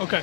Okay.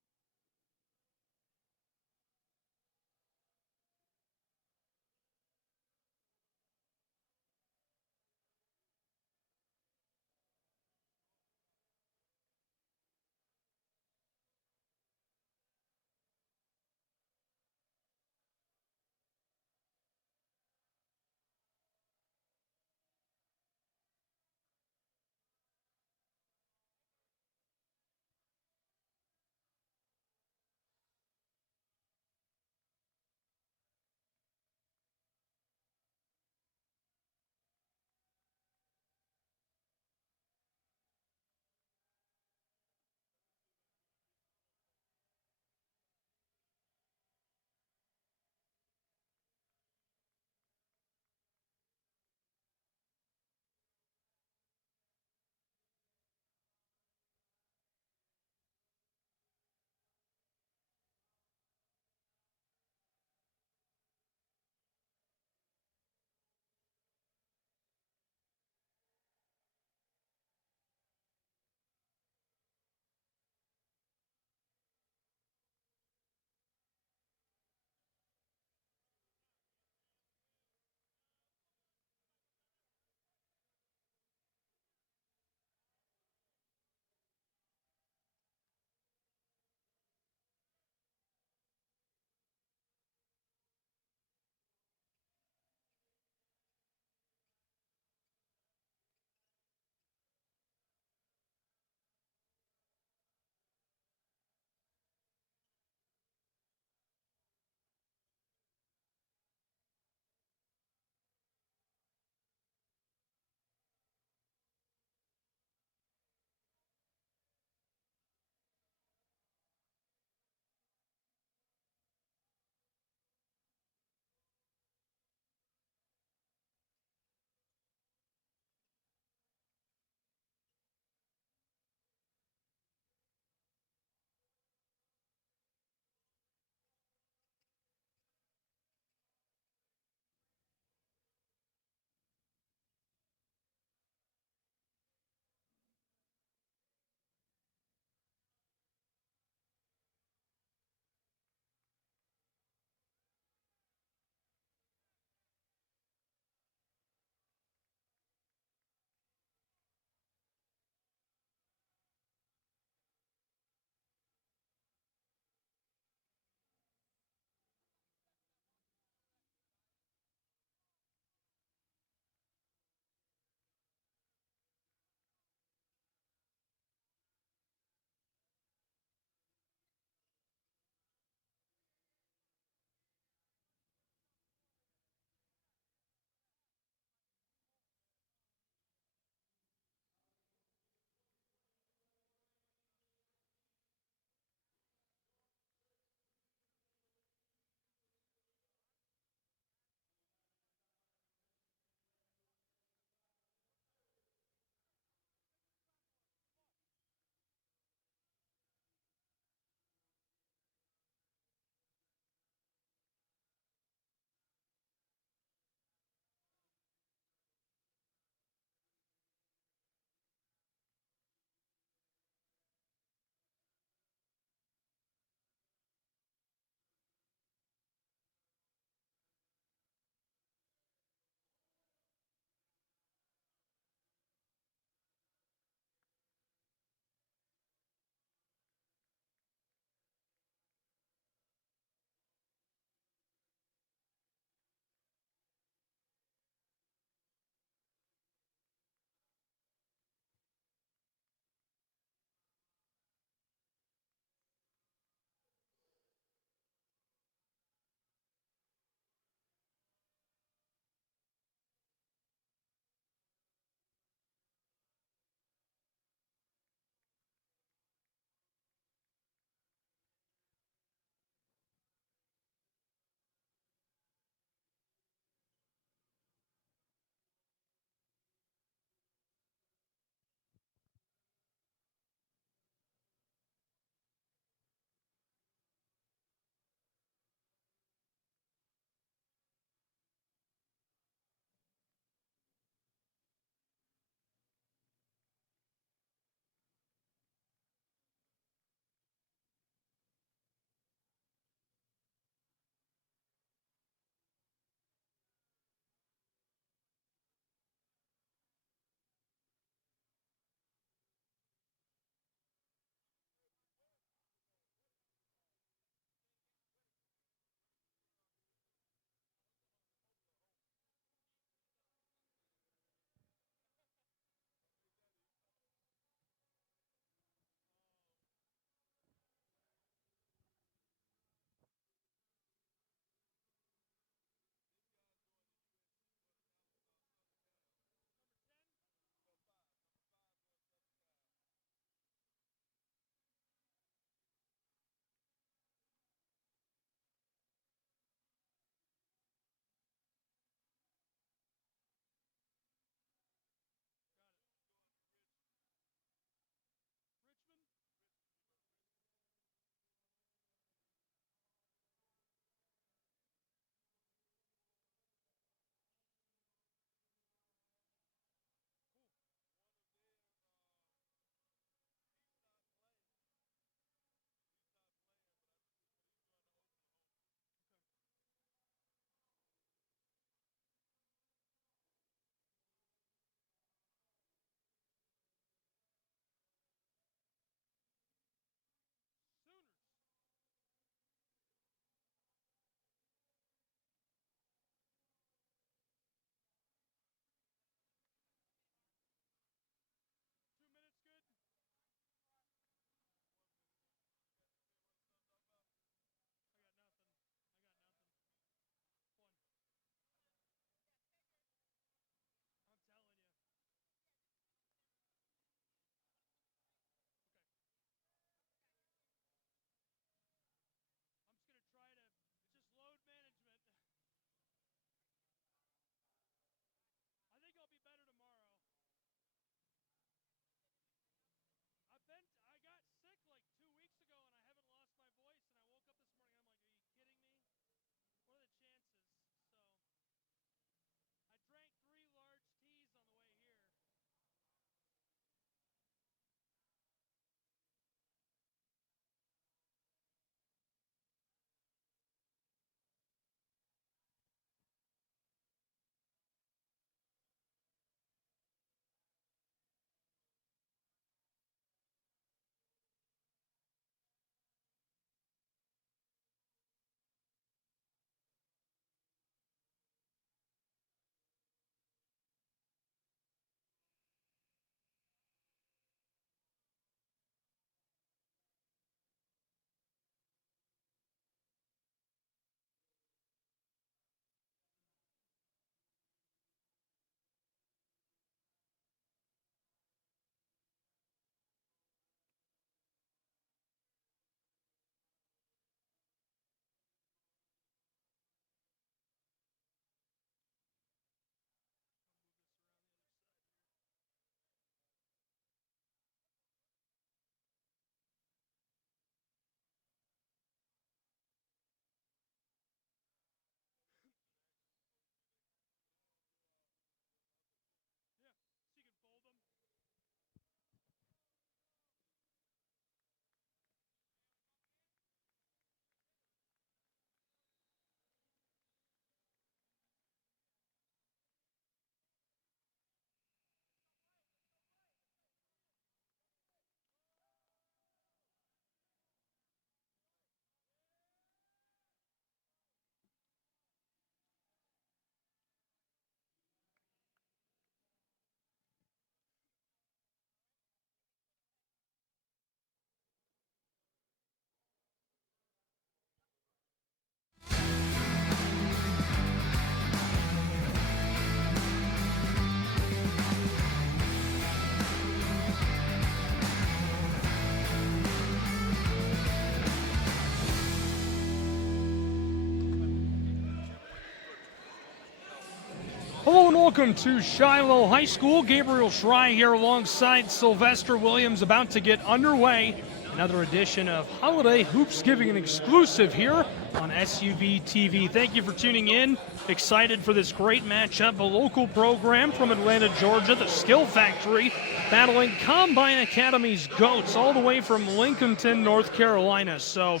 Welcome to Shiloh High School. Gabriel Schrei here alongside Sylvester Williams, about to get underway. Another edition of Holiday Hoopsgiving, an exclusive here on SUV TV. Thank you for tuning in. Excited for this great matchup. A local program from Atlanta, Georgia, the Skill Factory, battling Combine Academy's GOATs all the way from Lincolnton, North Carolina. So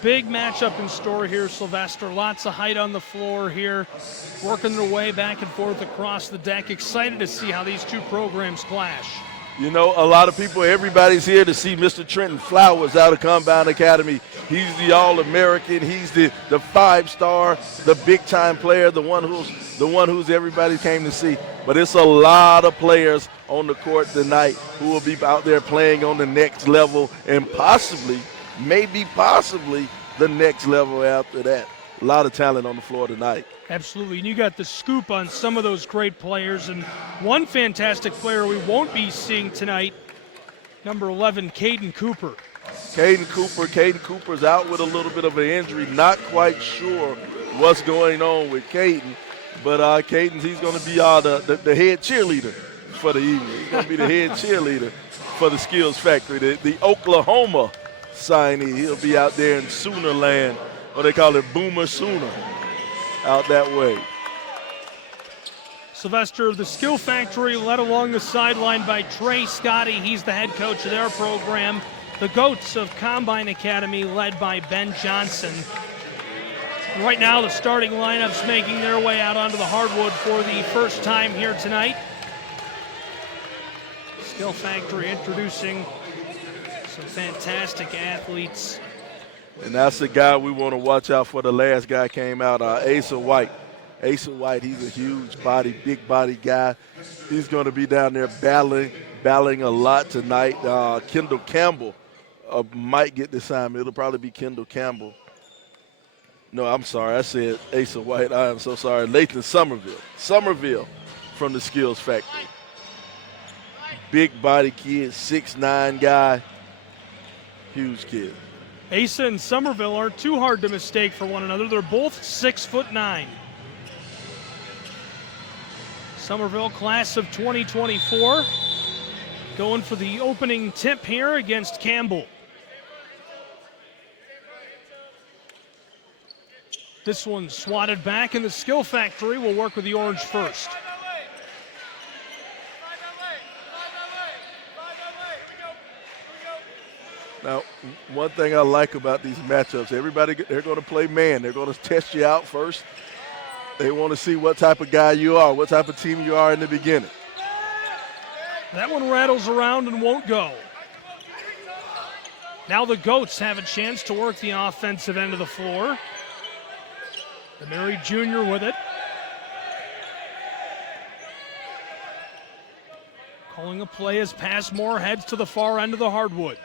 big matchup in store here, Sylvester. Lots of height on the floor here, working their way back and forth across the deck. Excited to see how these two programs clash. You know, a lot of people, everybody's here to see Mr. Trentyn Flowers out of Combine Academy. He's the All-American. He's the five-star, the big-time player, the one who's everybody came to see. But it's a lot of players on the court tonight who will be out there playing on the next level and possibly the next level after that. A lot of talent on the floor tonight. Absolutely, and you got the scoop on some of those great players, and one fantastic player we won't be seeing tonight, number 11, Caden Cooper. Caden Cooper's out with a little bit of an injury. Not quite sure what's going on with Caden, but he's going to be the head cheerleader for the evening. He's going to be the head cheerleader for the Skills Factory, the Oklahoma signee. He'll be out there in Sooner land, or they call it Boomer Sooner, out that way. Sylvester, the Skill Factory led along the sideline by Trey Scotty. He's the head coach of their program. The GOATs of Combine Academy led by Ben Johnson. And right now the starting lineups making their way out onto the hardwood for the first time here tonight. Skill Factory introducing some fantastic athletes. And that's the guy we want to watch out for. The last guy came out, Asa White. Asa White, he's a huge body, big body guy. He's going to be down there battling a lot tonight. Kendall Campbell might get the assignment. It'll probably be Kendall Campbell. No, I'm sorry. I said Asa White. I am so sorry. Lathan Somerville from the Skills Factory. Big body kid, 6'9" guy, huge kid. Asa and Somerville aren't too hard to mistake for one another. They're both 6'9". Somerville, class of 2024, going for the opening tip here against Campbell. This one swatted back, and the Skill Factory will work with the orange first. Now, one thing I like about these matchups, they're going to play man. They're going to test you out first. They want to see what type of guy you are, what type of team you are in the beginning. That one rattles around and won't go. Now the GOATs have a chance to work the offensive end of the floor. Demary Jr. with it. Calling a play as Passmore heads to the far end of the hardwood.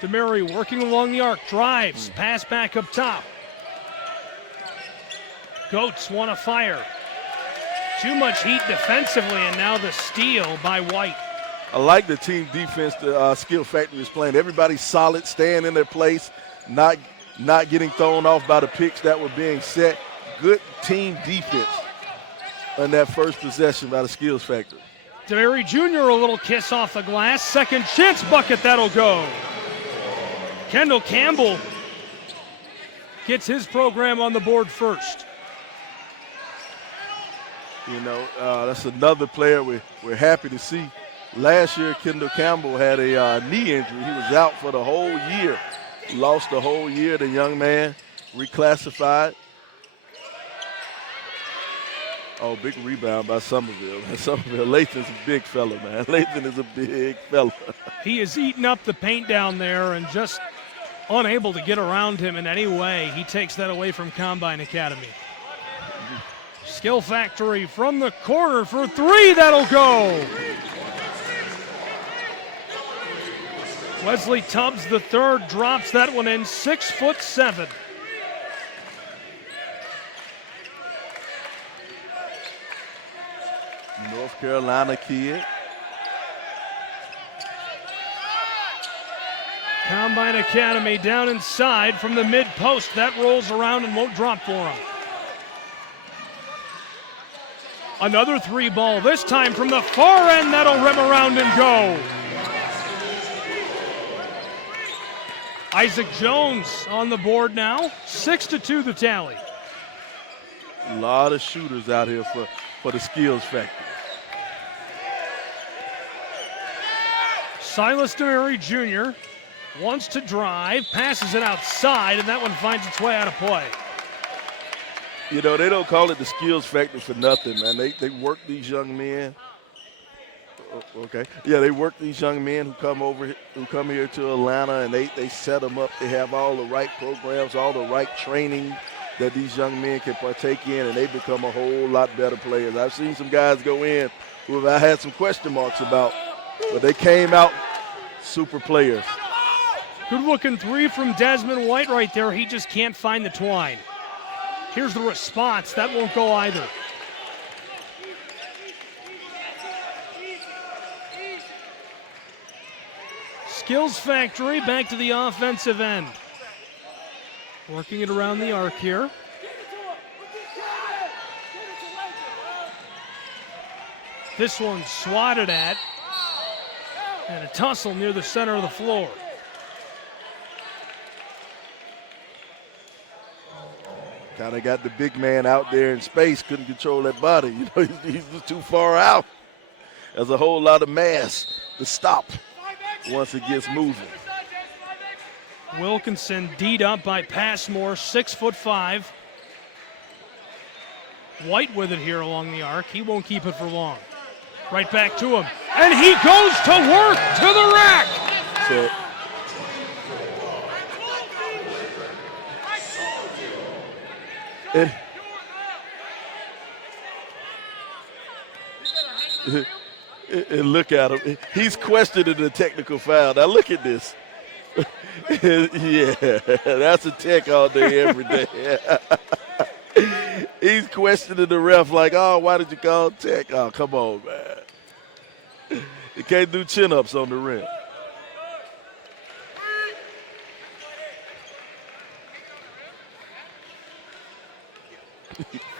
Demary working along the arc, drives, pass back up top. GOATs want to fire. Too much heat defensively, and now the steal by White. I like the team defense the Skill Factory is playing. Everybody's solid, staying in their place, not getting thrown off by the picks that were being set. Good team defense on that first possession by the Skills Factory. Demary Jr. a little kiss off the glass. Second chance bucket, that'll go. Kendall Campbell gets his program on the board first. You know, that's another player we're happy to see. Last year, Kendall Campbell had a knee injury. He was out for the whole year. Lost the whole year, the young man, reclassified. Oh, big rebound by Somerville. Lathan's a big fella, man. Lathan is a big fella. He has eaten up the paint down there and just unable to get around him in any way. He takes that away from Combine Academy. Skill Factory from the corner for three, that'll go. Wesley Tubbs, the third, drops that one in, 6'7". North Carolina kid. Combine Academy down inside from the mid post. That rolls around and won't drop for him. Another three ball, this time from the far end. That'll rim around and go. Isaac Jones on the board now. 6-2 the tally. A lot of shooters out here for the skills factory. Silas Demary Jr. wants to drive, passes it outside, and that one finds its way out of play. You know, they don't call it the skills factory for nothing, man. They work these young men. Okay. Yeah, they work these young men who come here to Atlanta, and they set them up. They have all the right programs, all the right training that these young men can partake in, and they become a whole lot better players. I've seen some guys go in who I had some question marks about, but they came out super players. Good looking three from Desmond White right there. He just can't find the twine. Here's the response. That won't go either. Skills Factory back to the offensive end. Working it around the arc here. This one swatted at. And a tussle near the center of the floor. Kind of got the big man out there in space, couldn't control that body. You know, he's just too far out. There's a whole lot of mass to stop once it gets moving. Wilkinson D'd up by Passmore, 6'5". White with it here along the arc. He won't keep it for long. Right back to him. And he goes to work to the rack. So, and look at him. He's questioning the technical foul. Now look at this. Yeah, that's a tech all day, every day. He's questioning the ref like, oh, why did you call tech? Oh, come on, man. You can't do chin-ups on the rim.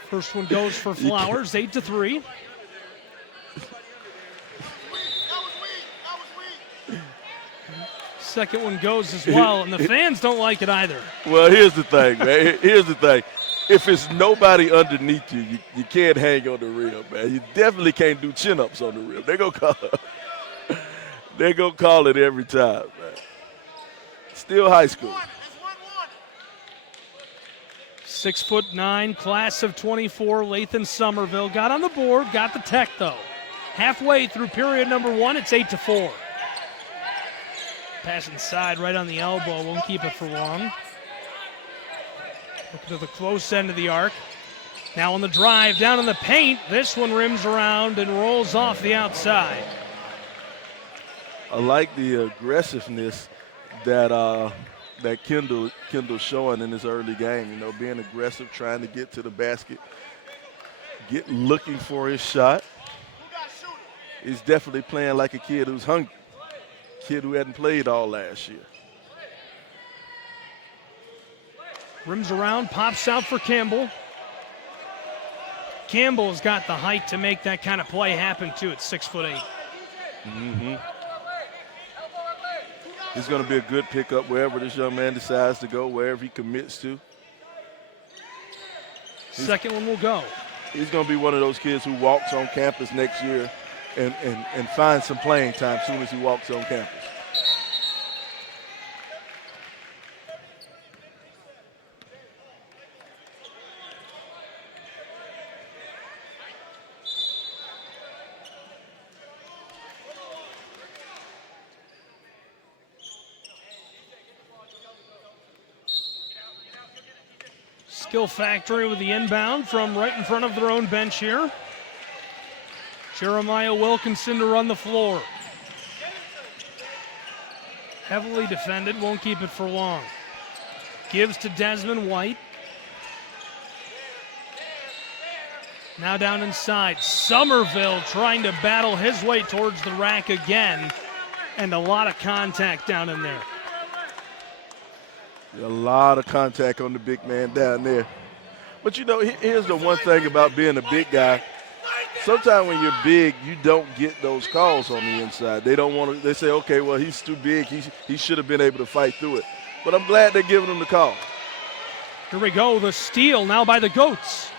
First one goes for Flowers, 8-3. Second one goes as well, and the fans don't like it either. Well, here's the thing, man. Here's the thing. If it's nobody underneath you, you can't hang on the rim, man. You definitely can't do chin-ups on the rim. They're gonna call it every time, man. Still high school. 6'9", class of 24, Lathan Somerville. Got on the board, got the tech, though. Halfway through period number one, it's 8-4. Pass inside, right on the elbow. Won't keep it for long. Looking to the close end of the arc. Now on the drive, down in the paint. This one rims around and rolls off the outside. I like the aggressiveness that Kendall's showing in this early game. You know, being aggressive, trying to get to the basket, looking for his shot. He's definitely playing like a kid who's hungry. Kid who hadn't played all last year. Rims around, pops out for Campbell. Campbell's got the height to make that kind of play happen, too, at 6'8". Mm-hmm. He's going to be a good pickup wherever this young man decides to go, wherever he commits to. Second one will go. He's going to be one of those kids who walks on campus next year and finds some playing time as soon as he walks on campus. Skill Factory with the inbound from right in front of their own bench here. Jeremiah Wilkinson to run the floor. Heavily defended, won't keep it for long. Gives to Desmond White. Now down inside. Somerville trying to battle his way towards the rack again. And a lot of contact down in there. A lot of contact on the big man down there. But, you know, here's the one thing about being a big guy. Sometimes when you're big, you don't get those calls on the inside. They don't want to – they say, okay, well, he's too big. He should have been able to fight through it. But I'm glad they're giving him the call. Here we go, the steal now by the Goats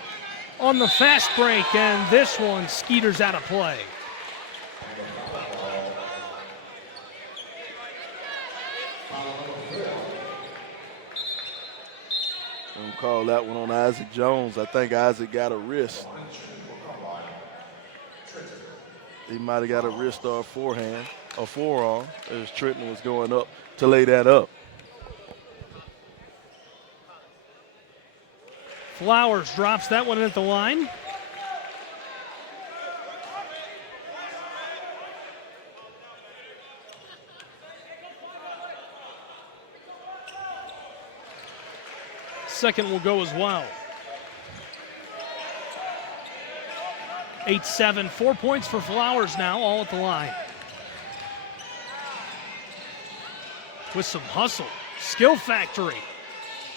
on the fast break, and this one skeeters out of play. I'm gonna call that one on Isaac Jones. I think Isaac got a wrist. He might have got a wrist or a forearm as Trentyn was going up to lay that up. Flowers drops that one in at the line. Second will go as well. 8-7, 4 points for Flowers now, all at the line. With some hustle, skill factory.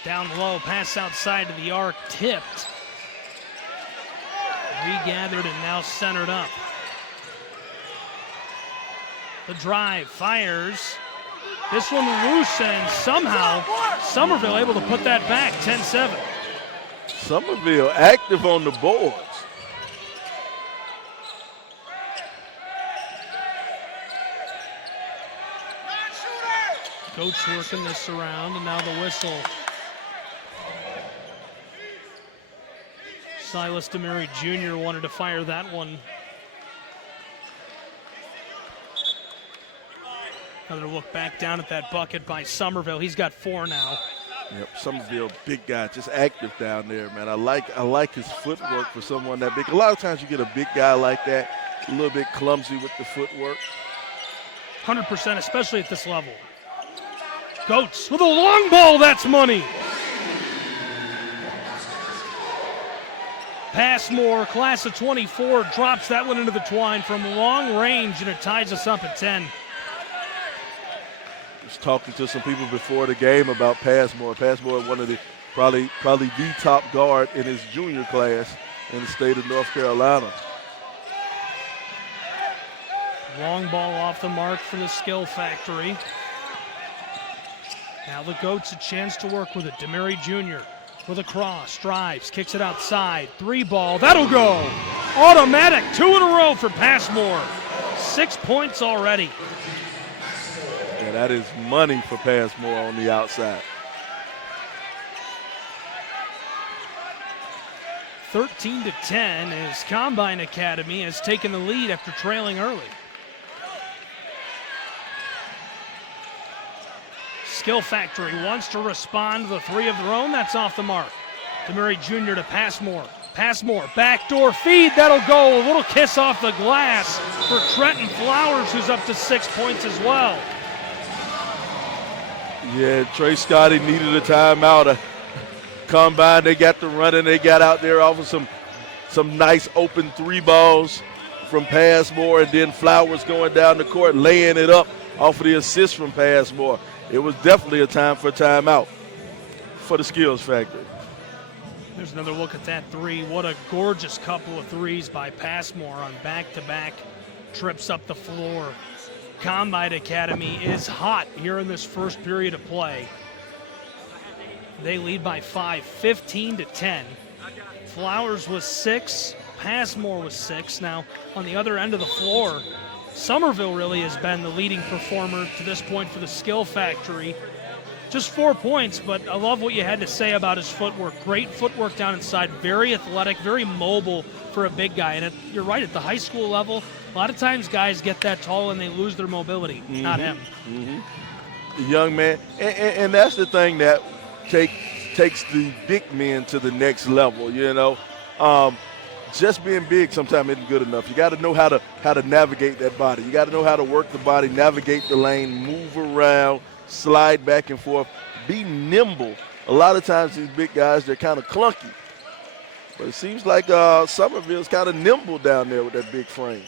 Down low, pass outside to the arc, tipped. Regathered and now centered up. The drive, fires. This one loose, and somehow Somerville able to put that back, 10-7. Somerville active on the boards. Goats working this around, and now the whistle. Silas Demary Jr. wanted to fire that one. Another look back down at that bucket by Somerville. He's got 4 now. Yep, Somerville, big guy, just active down there, man. I like his footwork for someone that big. A lot of times you get a big guy like that, a little bit clumsy with the footwork. 100%, especially at this level. Goats with a long ball, that's money. Passmore, class of 24, drops that one into the twine from long range, and it ties us up at 10. Was talking to some people before the game about Passmore. Passmore, one of the probably the top guard in his junior class in the state of North Carolina. Long ball off the mark for the skill factory. Now the Goats a chance to work with it. Demary Jr. with a cross, drives, kicks it outside. 3 ball, that'll go. Automatic, 2 in a row for Passmore. 6 points already. Yeah, that is money for Passmore on the outside. 13-10 as Combine Academy has taken the lead after trailing early. Skill Factory wants to respond to the 3 of their own. That's off the mark. Demary Jr. to Passmore. Passmore, backdoor feed. That'll go. A little kiss off the glass for Trentyn Flowers, who's up to 6 points as well. Yeah, Trey Scotty needed a timeout. Combine, they got the running. They got out there off of some nice open 3 balls from Passmore, and then Flowers going down the court, laying it up off of the assist from Passmore. It was definitely a time for a timeout for the Skills Factory. There's another look at that 3. What a gorgeous couple of 3s by Passmore on back-to-back trips up the floor. Combine Academy is hot here in this first period of play. They lead by 5, 15-10. Flowers was 6, Passmore was 6. Now, on the other end of the floor, Somerville really has been the leading performer to this point for the Skill Factory. Just 4 points, but I love what you had to say about his footwork. Great footwork down inside, very athletic, very mobile for a big guy. And you're right, at the high school level, a lot of times guys get that tall and they lose their mobility. Not him. The young man, and that's the thing that takes the big men to the next level, you know. Just being big sometimes isn't good enough. You got to know how to navigate that body. You got to know how to work the body, navigate the lane, move around, slide back and forth, be nimble. A lot of times these big guys, they're kind of clunky. But it seems like Somerville's kind of nimble down there with that big frame.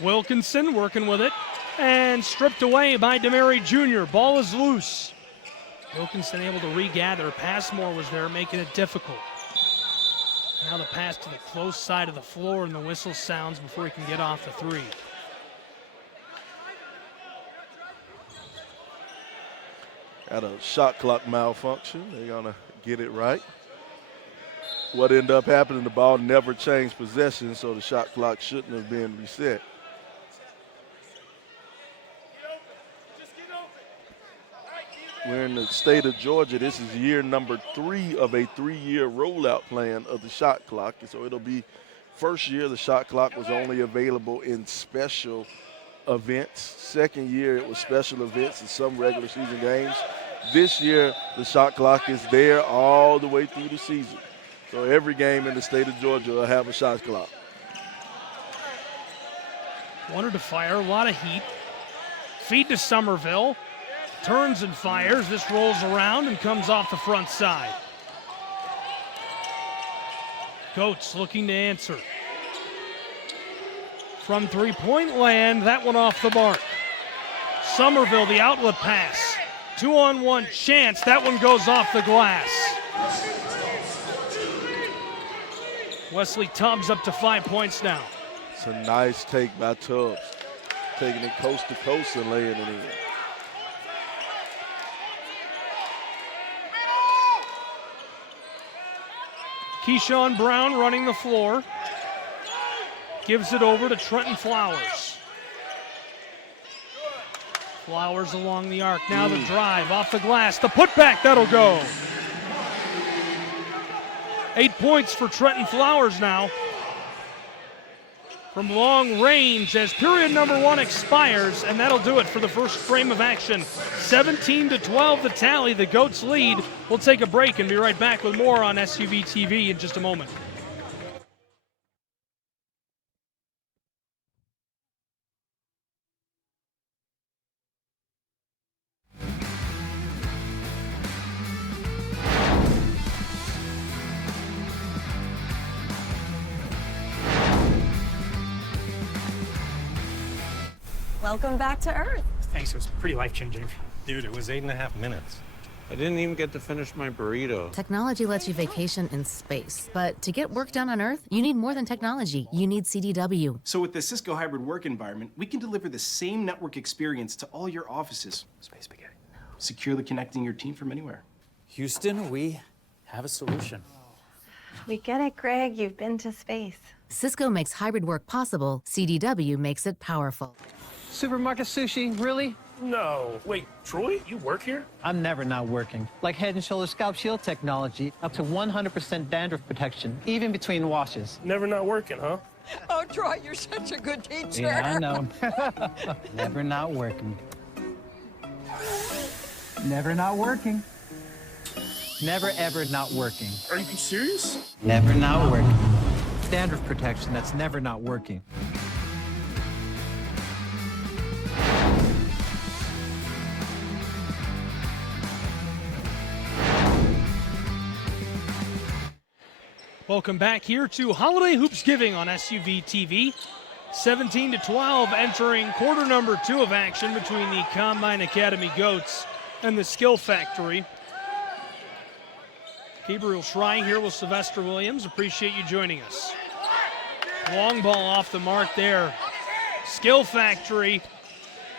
Wilkinson working with it and stripped away by Demary Jr. Ball is loose. Wilkinson able to regather. Passmore was there, making it difficult. Now the pass to the close side of the floor, and the whistle sounds before he can get off the three. Got a shot clock malfunction. They're going to get it right. What ended up happening, the ball never changed possession, so the shot clock shouldn't have been reset. We're in the state of Georgia. This is year number 3 of a 3-year rollout plan of the shot clock. So it'll be first year the shot clock was only available in special events. Second year it was special events in some regular season games. This year the shot clock is there all the way through the season. So every game in the state of Georgia will have a shot clock. Wanted to fire, a lot of heat. Feed to Somerville. Turns and fires. This rolls around and comes off the front side. Goats looking to answer. From three-point land, that one off the mark. Somerville, the outlet pass. 2-on-1 chance. That one goes off the glass. Wesley Tubbs up to 5 points now. It's a nice take by Tubbs. Taking it coast to coast and laying it in. Keshawn Brown running the floor. Gives it over to Trentyn Flowers. Flowers along the arc. Now the drive off the glass. The putback, that'll go. 8 points for Trentyn Flowers now. From long range as period number 1 expires, and that'll do it for the first frame of action. 17-12 the tally, the Goats lead. We'll take a break and be right back with more on SUV TV in just a moment. Welcome back to Earth. Thanks, it was pretty life-changing. Dude, it was 8.5 minutes. I didn't even get to finish my burrito. Technology lets you vacation in space, but to get work done on Earth, you need more than technology. You need CDW. So with the Cisco hybrid work environment, we can deliver the same network experience to all your offices. Space spaghetti. Securely connecting your team from anywhere. Houston, we have a solution. We get it, Greg. You've been to space. Cisco makes hybrid work possible. CDW makes it powerful. Supermarket sushi, really? No. Wait, Troy, you work here? I'm never not working. Like Head & Shoulders Scalp Shield technology, up to 100% dandruff protection, even between washes. Never not working, huh? Oh, Troy, you're such a good teacher. Yeah, I know. Never not working. Never not working. Never, ever not working. Are you serious? Never not working. Dandruff protection that's never not working. Welcome back here to Holiday Hoopsgiving on SUV TV. 17-12 entering quarter number 2 of action between the Combine Academy Goats and the Skill Factory. Gabriel Schrei here with Sylvester Williams. Appreciate you joining us. Long ball off the mark there. Skill Factory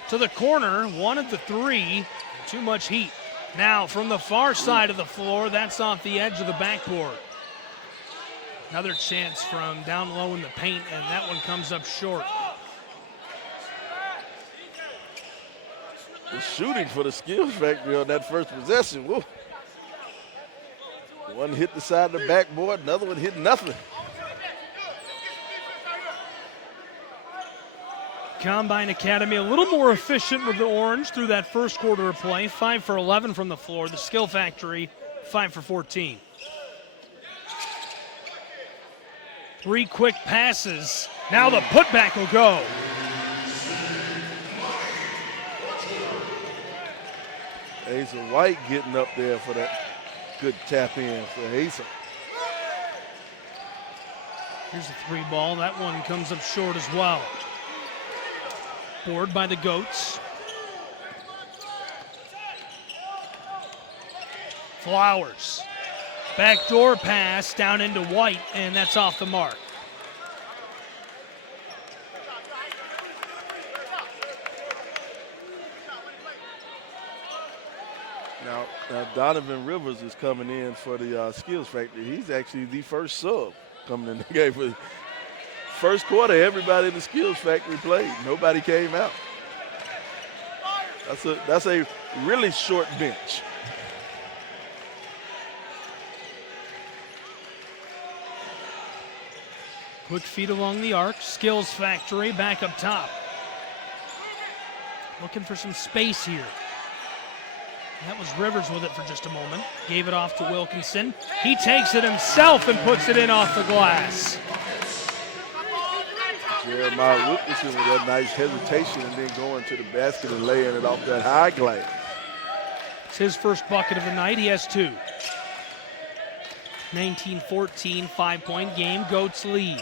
to the corner, wanted the 3, too much heat. Now from the far side of the floor, that's off the edge of the backboard. Another chance from down low in the paint, and that one comes up short. The shooting for the Skills Factory on that first possession. Whoa. One hit the side of the backboard, another one hit nothing. Combine Academy a little more efficient with the orange through that first quarter of play. 5 for 11 from the floor. The Skill Factory, 5 for 14. 3 quick passes. Now the putback will go. Asa White getting up there for that good tap in for Asa. Here's a 3 ball. That one comes up short as well. Board by the Goats. Flowers. Backdoor pass down into White, and that's off the mark. Now Donovan Rivers is coming in for the Skills Factory. He's actually the first sub coming in the game. For first quarter, everybody in the Skills Factory played. Nobody came out. That's a really short bench. Quick feet along the arc. Skills Factory back up top. Looking for some space here. That was Rivers with it for just a moment. Gave it off to Wilkinson. He takes it himself and puts it in off the glass. Jeremiah Wilkinson with that nice hesitation and then going to the basket and laying it off that high glass. It's his first bucket of the night. He has two. 19-14, 5-point game. Goats lead.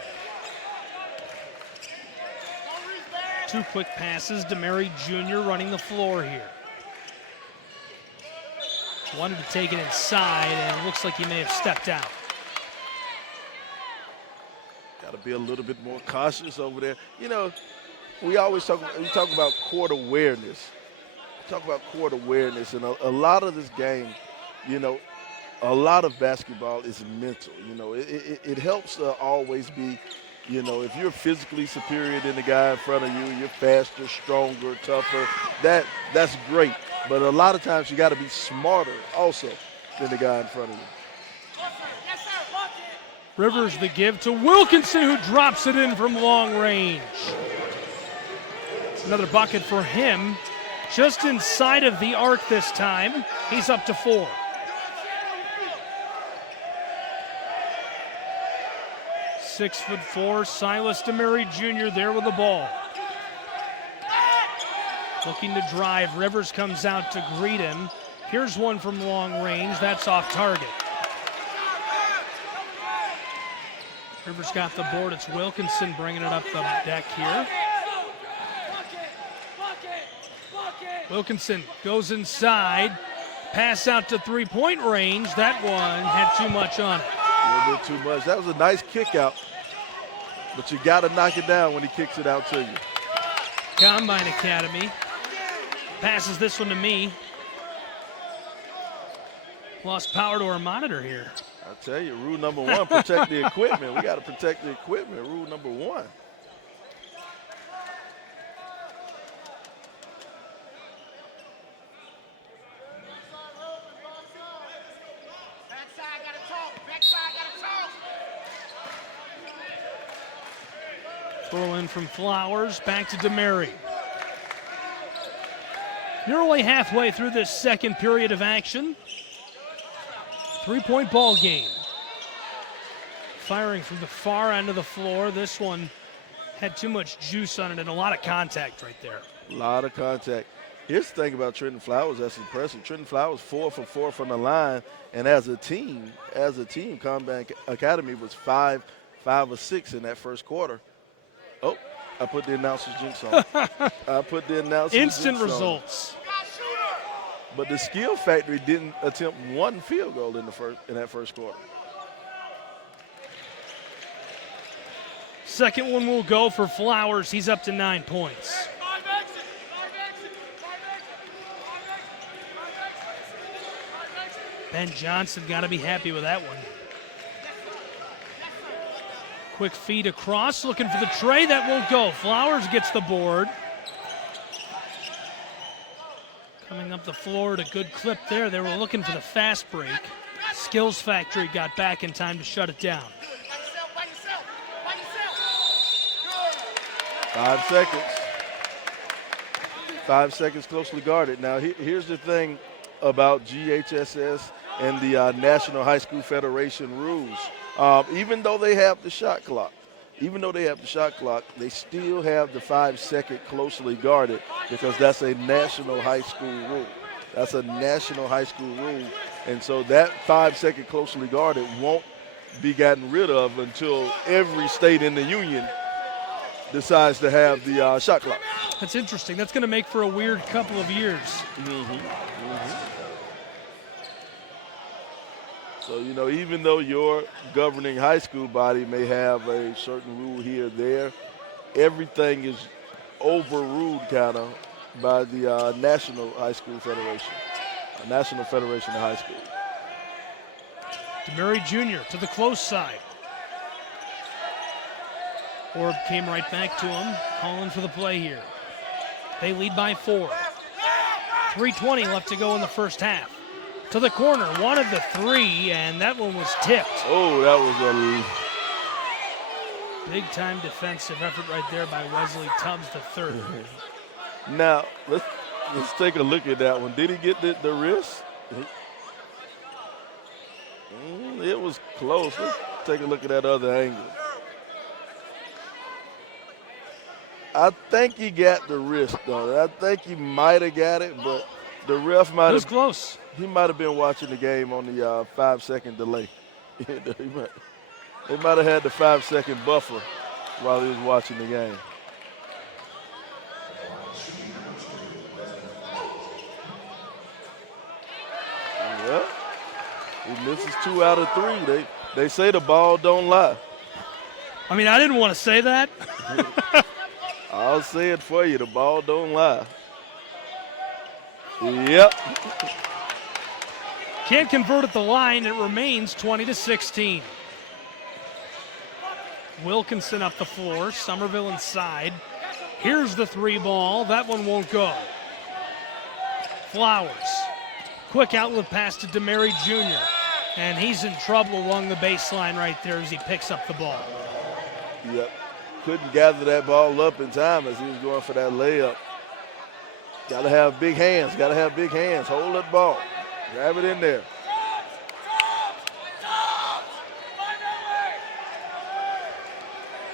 Two quick passes. Demary Jr. running the floor here. Wanted to take it inside, and it looks like he may have stepped out. Got to be a little bit more cautious over there. You know, we always talk about court awareness. And a lot of this game, you know, a lot of basketball is mental. You know, it helps to always be, you know, if you're physically superior than the guy in front of you, you're faster, stronger, tougher, that's great. But a lot of times you got to be smarter also than the guy in front of you. Rivers the give to Wilkinson, who drops it in from long range. Another bucket for him, just inside of the arc this time. He's up to 4. .6'4", Silas Demary Jr. there with the ball. Looking to drive. Rivers comes out to greet him. Here's one from long range. That's off target. Rivers got the board. It's Wilkinson bringing it up the deck here. Wilkinson goes inside. Pass out to three-point range. That one had too much on it. A little bit too much. That was a nice kick out. But you got to knock it down when he kicks it out to you. Combine Academy. Passes this one to me. Lost power to our monitor here. I tell you, rule number 1, protect the equipment. We got to protect the equipment. Rule number 1. Throw in from Flowers, back to Demary. Nearly halfway through this second period of action. 3-point ball game. Firing from the far end of the floor. This one had too much juice on it and a lot of contact right there. A lot of contact. Here's the thing about Trentyn Flowers that's impressive. Trentyn Flowers 4 for 4 from the line, and as a team, Combine Academy was 5 of 6 in that first quarter. Oh, I put the announcer's jinx on. Instant results. But the Skill Factory didn't attempt one field goal in that first quarter. Second one will go for Flowers. He's up to 9 points. Ben Johnson got to be happy with that one. Quick feed across, looking for the tray. That won't go. Flowers gets the board. Coming up the floor at a good clip there. They were looking for the fast break. Skills Factory got back in time to shut it down. 5 seconds. 5 seconds closely guarded. Now, here's the thing about GHSS and the National High School Federation rules. Even though they have the shot clock, they still have the 5-second closely guarded because that's a national high school rule. And so that 5-second closely guarded won't be gotten rid of until every state in the union decides to have the shot clock. That's interesting. That's going to make for a weird couple of years. So, you know, even though your governing high school body may have a certain rule here or there, everything is overruled kind of by the National High School Federation, National Federation of High School. Demary Jr. to the close side. Orb came right back to him, calling for the play here. They lead by 4. 3:20 left to go in the first half. To the corner, wanted the 3, and that one was tipped. Oh, that was a big-time defensive effort right there by Wesley Tubbs III. Now, let's take a look at that one. Did he get the wrist? It was close. Let's take a look at that other angle. I think he got the wrist, though. I think he might have got it, but the ref might have. It was close. He might have been watching the game on the 5-second delay. They might have had the 5-second buffer while he was watching the game. Yeah, he misses 2 out of 3. They say the ball don't lie. I mean, I didn't want to say that. I'll say it for you. The ball don't lie. Yep. Can't convert at the line. It remains 20-16. Wilkinson up the floor. Somerville inside. Here's the 3 ball. That one won't go. Flowers. Quick outlet pass to Demary Jr. And he's in trouble along the baseline right there as he picks up the ball. Yep. Couldn't gather that ball up in time as he was going for that layup. Got to have big hands. Got to have big hands. Hold that ball. Grab it in there.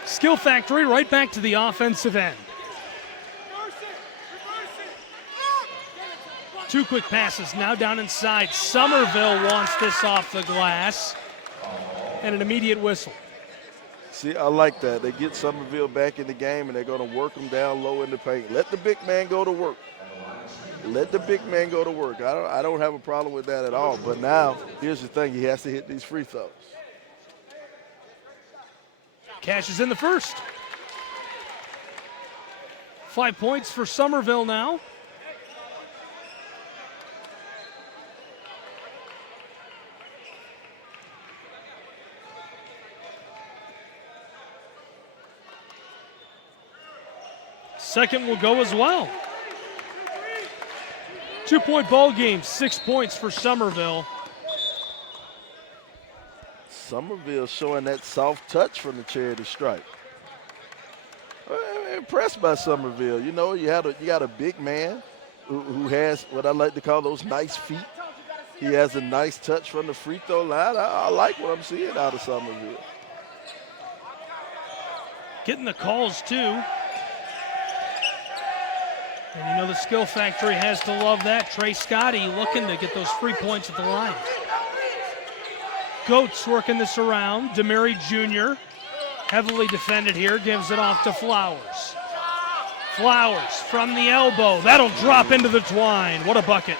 Skill factory right back to the offensive end. 2 quick passes now down inside. Somerville wants this off the glass. And an immediate whistle. See, I like that. They get Somerville back in the game, and they're going to work them down low in the paint. Let the big man go to work. Let the big man go to work. I don't have a problem with that at all. But now, here's the thing. He has to hit these free throws. Cash is in the first. 5 points for Somerville now. Second will go as well. 2-point ball game, 6 points for Somerville. Somerville showing that soft touch from the charity stripe. I'm impressed by Somerville. You know, you got a big man who has what I like to call those nice feet. He has a nice touch from the free throw line. I like what I'm seeing out of Somerville. Getting the calls too. And you know the skill factory has to love that. Trey Scotty looking to get those free points at the line. Goats working this around. Demary Jr. heavily defended here, gives it off to Flowers. Flowers from the elbow. That'll drop into the twine. What a bucket.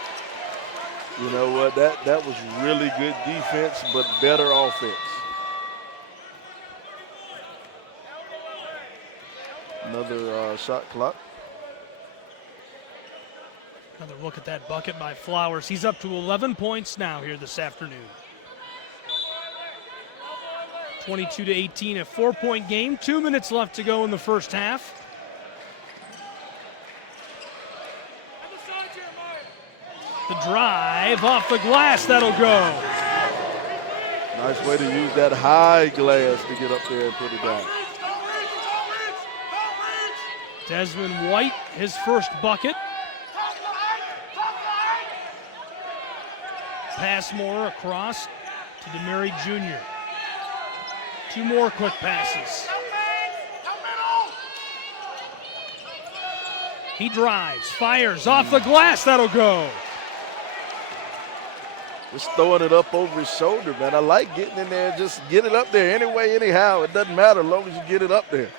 You know what? That was really good defense, but better offense. Another shot clock. Another look at that bucket by Flowers. He's up to 11 points now here this afternoon. 22-18, a 4-point game. 2 minutes left to go in the first half. The drive off the glass, that'll go. Nice way to use that high glass to get up there and put it down. Desmond White, his first bucket. Passmore across to Demary Jr. 2 more quick passes. He drives, fires off the glass, that'll go. Just throwing it up over his shoulder, man. I like getting in there and just get it up there anyway, anyhow. It doesn't matter as long as you get it up there.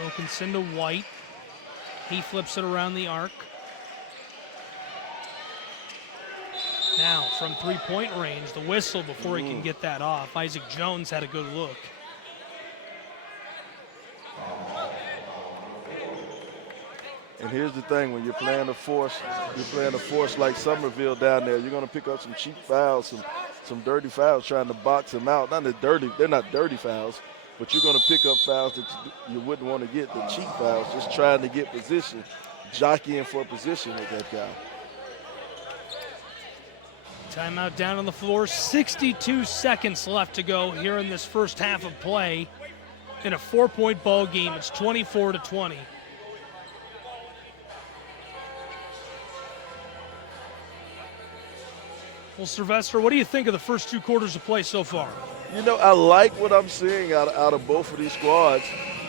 Wilkinson to White. He flips it around the arc. Now from three-point range, the whistle before he can get that off. Isaac Jones had a good look. And here's the thing, when you're playing a force like Somerville down there, you're going to pick up some cheap fouls, some dirty fouls trying to box them out. They're not dirty fouls, but you're going to pick up fouls that you wouldn't want to get, the cheap fouls, just trying to get position, jockeying for position with that guy. Timeout down on the floor, 62 seconds left to go here in this first half of play. In a 4-point ball game, it's 24-20. Well, Sylvester, what do you think of the first 2 quarters of play so far? You know, I like what I'm seeing out of both of these squads,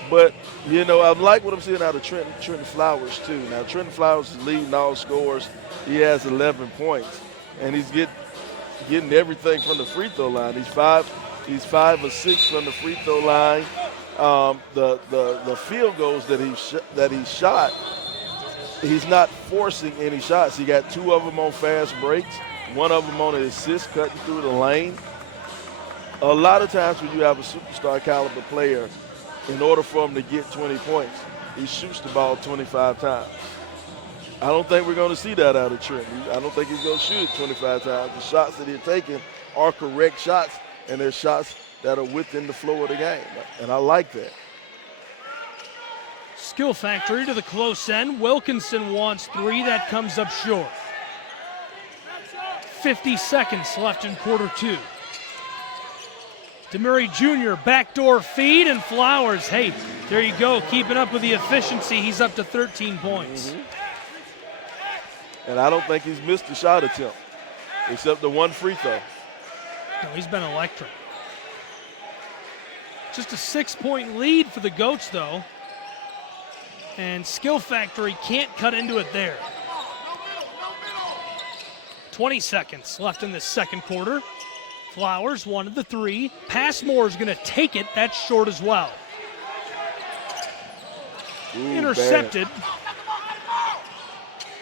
but, you know, I like what I'm seeing out of Trentyn Flowers, too. Now, Trentyn Flowers is leading all scorers. He has 11 points, and he's getting everything from the free throw line. He's 5 of 6 from the free throw line. The field goals that he shot, he's not forcing any shots. He got 2 of them on fast breaks. One of them on an assist cutting through the lane. A lot of times when you have a superstar caliber player, in order for him to get 20 points, he shoots the ball 25 times. I don't think we're going to see that out of Trent. I don't think he's going to shoot it 25 times. The shots that he's taking are correct shots, and they're shots that are within the flow of the game, and I like that. Skill factory to the close end. Wilkinson wants 3. That comes up short. 50 seconds left in quarter 2. Demary Jr. backdoor feed, and Flowers, hey, there you go, keeping up with the efficiency. He's up to 13 points. And I don't think he's missed a shot attempt, except the 1 free throw. No, he's been electric. Just a 6-point lead for the Goats, though. And Skill Factory can't cut into it there. 20 seconds left in this second quarter. Flowers wanted the 3. Passmore is going to take it. That's short as well. Ooh, intercepted. Bad.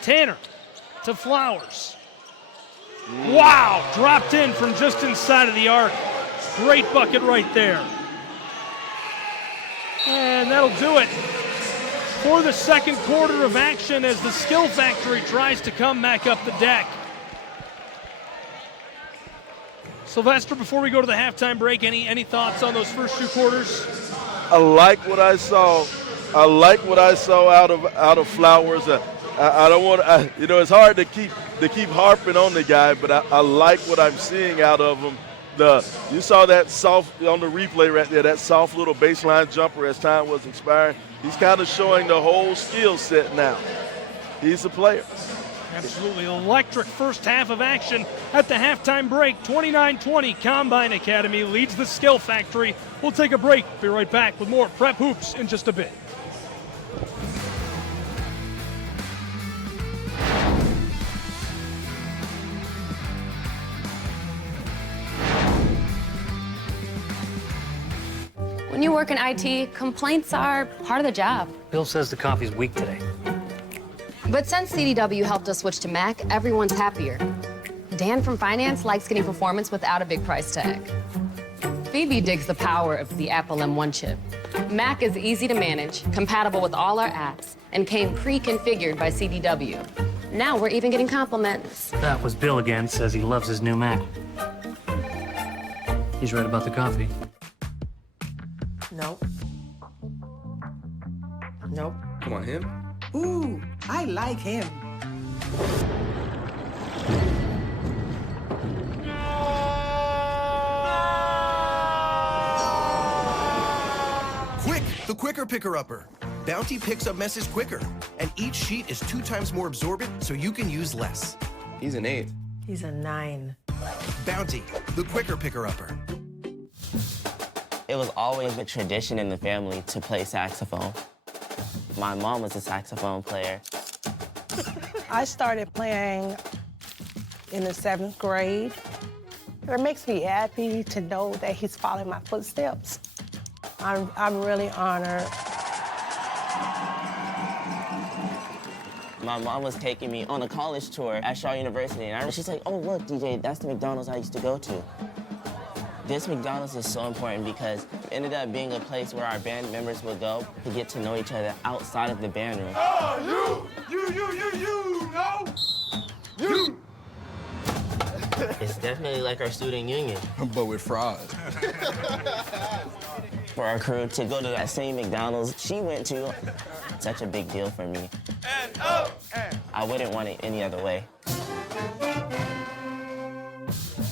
Tanner to Flowers. Wow, dropped in from just inside of the arc. Great bucket right there. And that'll do it for the second quarter of action as the Skill Factory tries to come back up the deck. Sylvester, before we go to the halftime break, any thoughts on those first 2 quarters? I like what I saw. I like what I saw out of Flowers. I don't want to, you know, it's hard to keep harping on the guy, but I like what I'm seeing out of him. You saw that soft on the replay right there, that soft little baseline jumper as time was expiring. He's kind of showing the whole skill set now. He's a player. Absolutely electric first half of action at the halftime break. 29-20, Combine Academy leads the Skill Factory. We'll take a break. Be right back with more Prep Hoops in just a bit. When you work in IT, complaints are part of the job. Bill says the coffee's weak today. But since CDW helped us switch to Mac, everyone's happier. Dan from finance likes getting performance without a big price tag. Phoebe digs the power of the Apple M1 chip. Mac is easy to manage, compatible with all our apps, and came pre-configured by CDW. Now we're even getting compliments. That was Bill again, says he loves his new Mac. He's right about the coffee. Nope. Nope. Come on, him? Ooh, I like him. Quick, the quicker picker-upper. Bounty picks up messes quicker, and each sheet is 2 times more absorbent, so you can use less. He's an 8. He's a 9. Bounty, the quicker picker-upper. It was always a tradition in the family to play saxophone. My mom was a saxophone player. I started playing in the 7th grade. It makes me happy to know that he's following my footsteps. I'm really honored. My mom was taking me on a college tour at Shaw University, and she's like, oh, look, DJ, that's the McDonald's I used to go to. This McDonald's is so important because it ended up being a place where our band members would go to get to know each other outside of the band room. Oh, you, no, you. It's definitely like our student union. But with fries. For our crew to go to that same McDonald's she went to, such a big deal for me. I wouldn't want it any other way.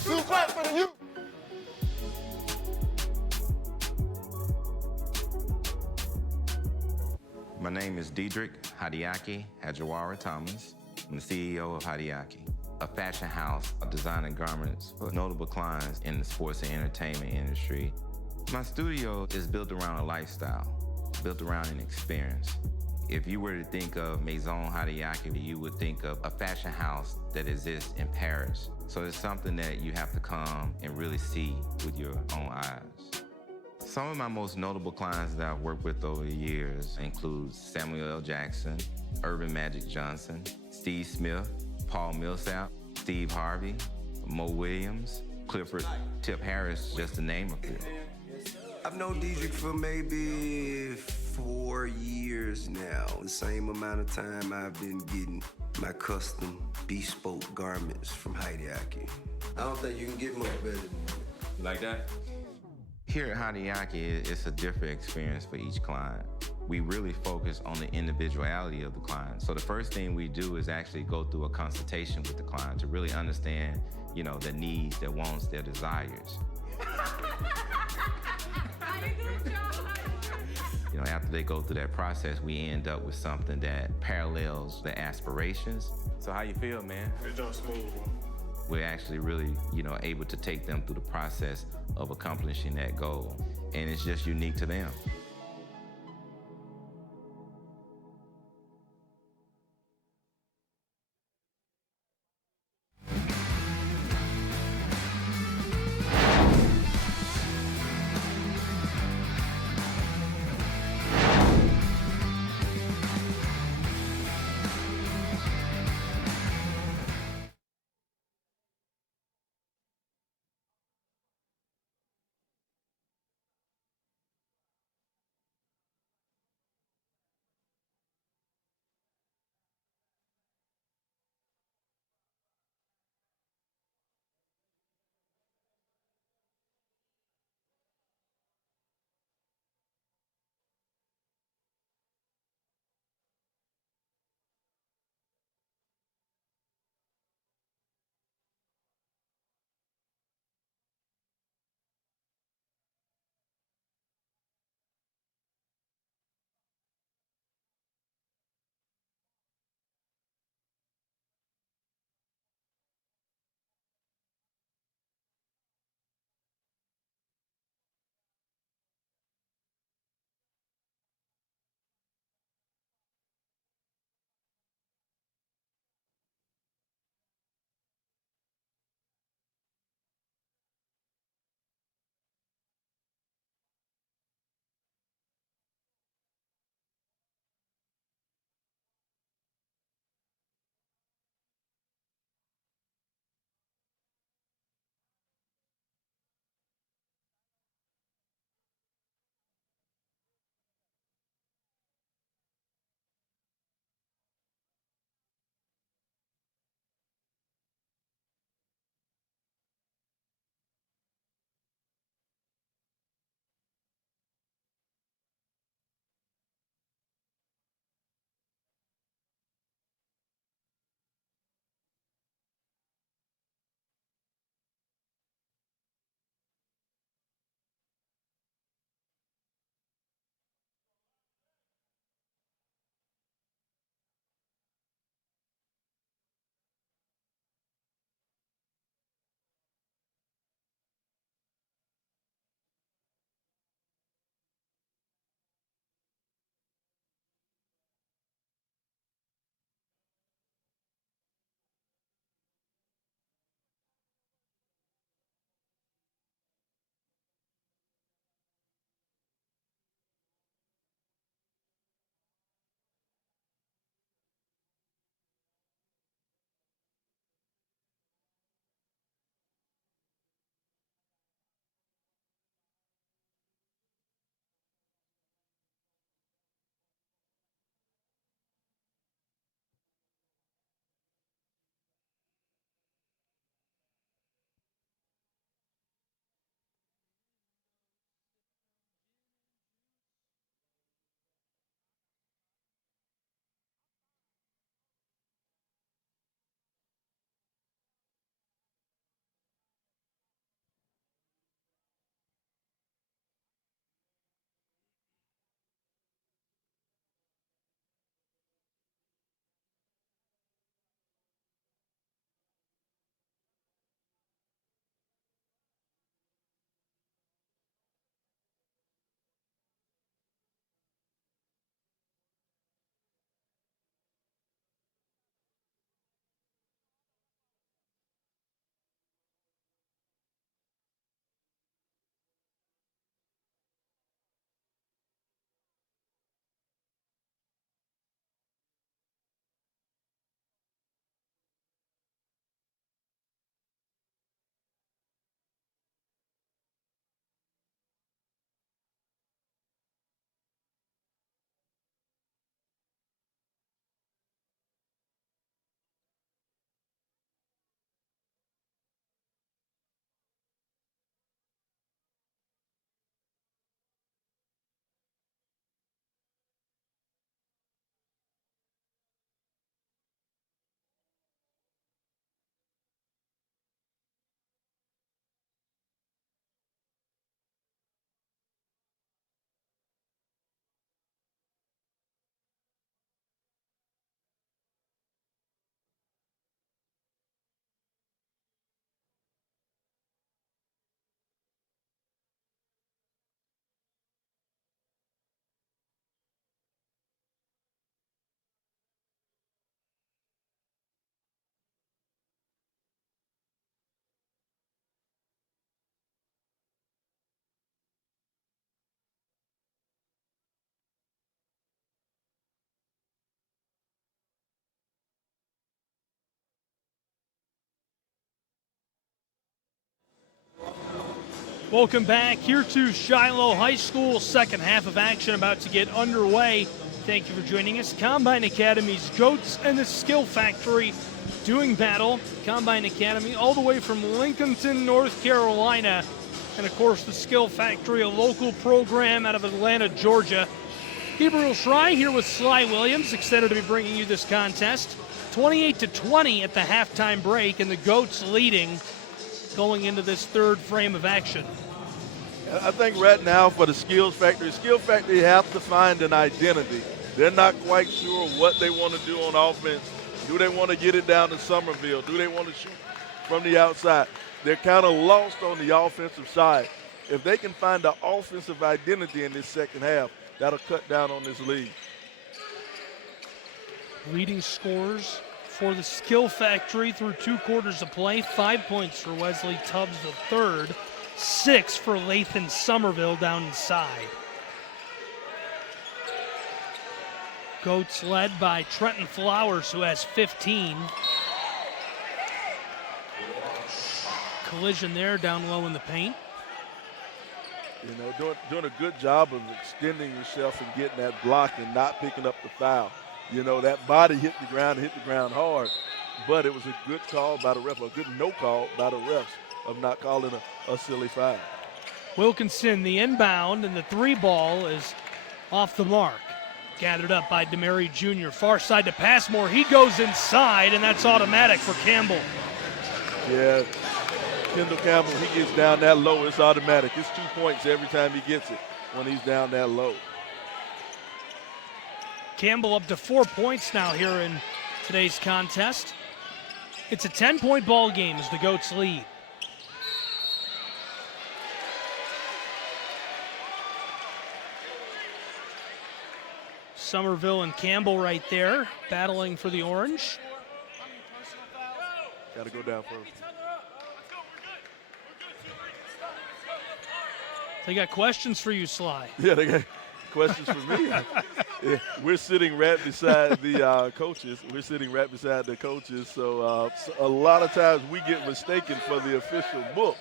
Two claps for the youth. My name is Erich Harding Thomas. I'm the CEO of Hagedorn, a fashion house designing garments for notable clients in the sports and entertainment industry. My studio is built around a lifestyle, built around an experience. If you were to think of Maison Hagedorn, you would think of a fashion house that exists in Paris. So it's something that you have to come and really see with your own eyes. Some of my most notable clients that I've worked with over the years include Samuel L. Jackson, Urban Magic Johnson, Steve Smith, Paul Millsap, Steve Harvey, Mo Williams, Clifford, Tip Harris, just to name a few. I've known Diedrich for maybe 4 years now. The same amount of time I've been getting my custom bespoke garments from Hagedorn. I don't think you can get much better than that. Like that? Here at Hagedorn, it's a different experience for each client. We really focus on the individuality of the client. So the first thing we do is actually go through a consultation with the client to really understand, their needs, their wants, their desires. After they go through that process, we end up with something that parallels their aspirations. So how you feel, man? It's just smooth, bro. We're actually really, able to take them through the process of accomplishing that goal. And it's just unique to them. Welcome back here to Shiloh High School. Second half of action about to get underway. Thank you for joining us. Combine Academy's Goats and the Skill Factory doing battle. Combine Academy all the way from Lincolnton, North Carolina. And of course the Skill Factory, a local program out of Atlanta, Georgia. Gabriel Schrei here with Sly Williams, excited to be bringing you this contest. 28-20 at the halftime break, and the Goats leading going into this third frame of action. I think right now for the Skill Factory have to find an identity. They're not quite sure what they want to do on offense. Do they want to get it down to Somerville? Do they want to shoot from the outside? They're kind of lost on the offensive side. If they can find an offensive identity in this second half, that'll cut down on this lead. Leading scores for the Skill Factory through 2 quarters of play. 5 points for Wesley Tubbs III, 6 for Lathan Somerville down inside. Goats led by Trentyn Flowers, who has 15. Collision there down low in the paint. You know, doing a good job of extending yourself and getting that block and not picking up the foul. You know, that body hit the ground hard, but it was a good call by the ref, a good no call by the refs of not calling a silly foul. Wilkinson, the inbound, and the 3 ball is off the mark. Gathered up by Demary Jr. Far side to Passmore. He goes inside, and that's automatic for Campbell. Yeah, Kendall Campbell, he gets down that low, it's automatic. It's 2 points every time he gets it when he's down that low. Campbell up to 4 points now here in today's contest. It's a 10-point ball game as the Goats lead. Somerville and Campbell right there, battling for the orange. Got to go down first. They got questions for you, Sly. Yeah, they got questions for me. Yeah, we're sitting right beside the coaches. So a lot of times we get mistaken for the official book.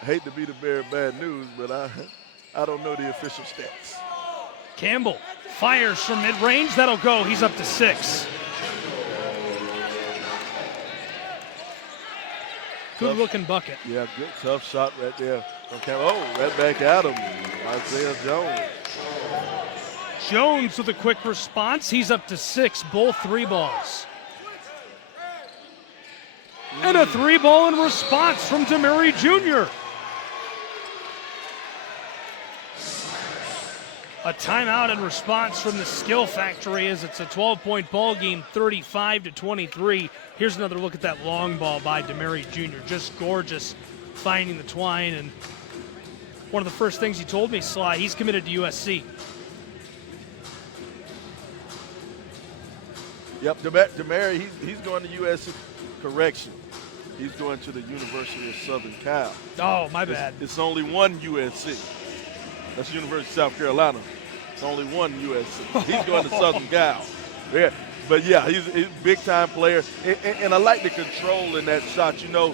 I hate to be the bearer of bad news, but I don't know the official stats. Campbell fires from mid-range. That'll go. He's up to 6. Good-looking bucket. Yeah, good, tough shot right there from Campbell. Oh, right back at him. Isaiah Jones. Jones with a quick response. He's up to 6, both 3 balls. And a 3 ball in response from Demary Jr. A timeout in response from the Skill Factory as it's a 12-point ball game, 35-23. Here's another look at that long ball by Demary Jr. Just gorgeous, finding the twine. And one of the first things he told me, Sly, he's committed to USC. Yep, Demary, he's going to USC. Correction. He's going to the University of Southern Cal. Oh, my bad. It's only one USC. That's University of South Carolina. It's only one USC. He's going to Southern Cal. Yeah, but yeah, he's a big-time player. And I like the control in that shot. You know,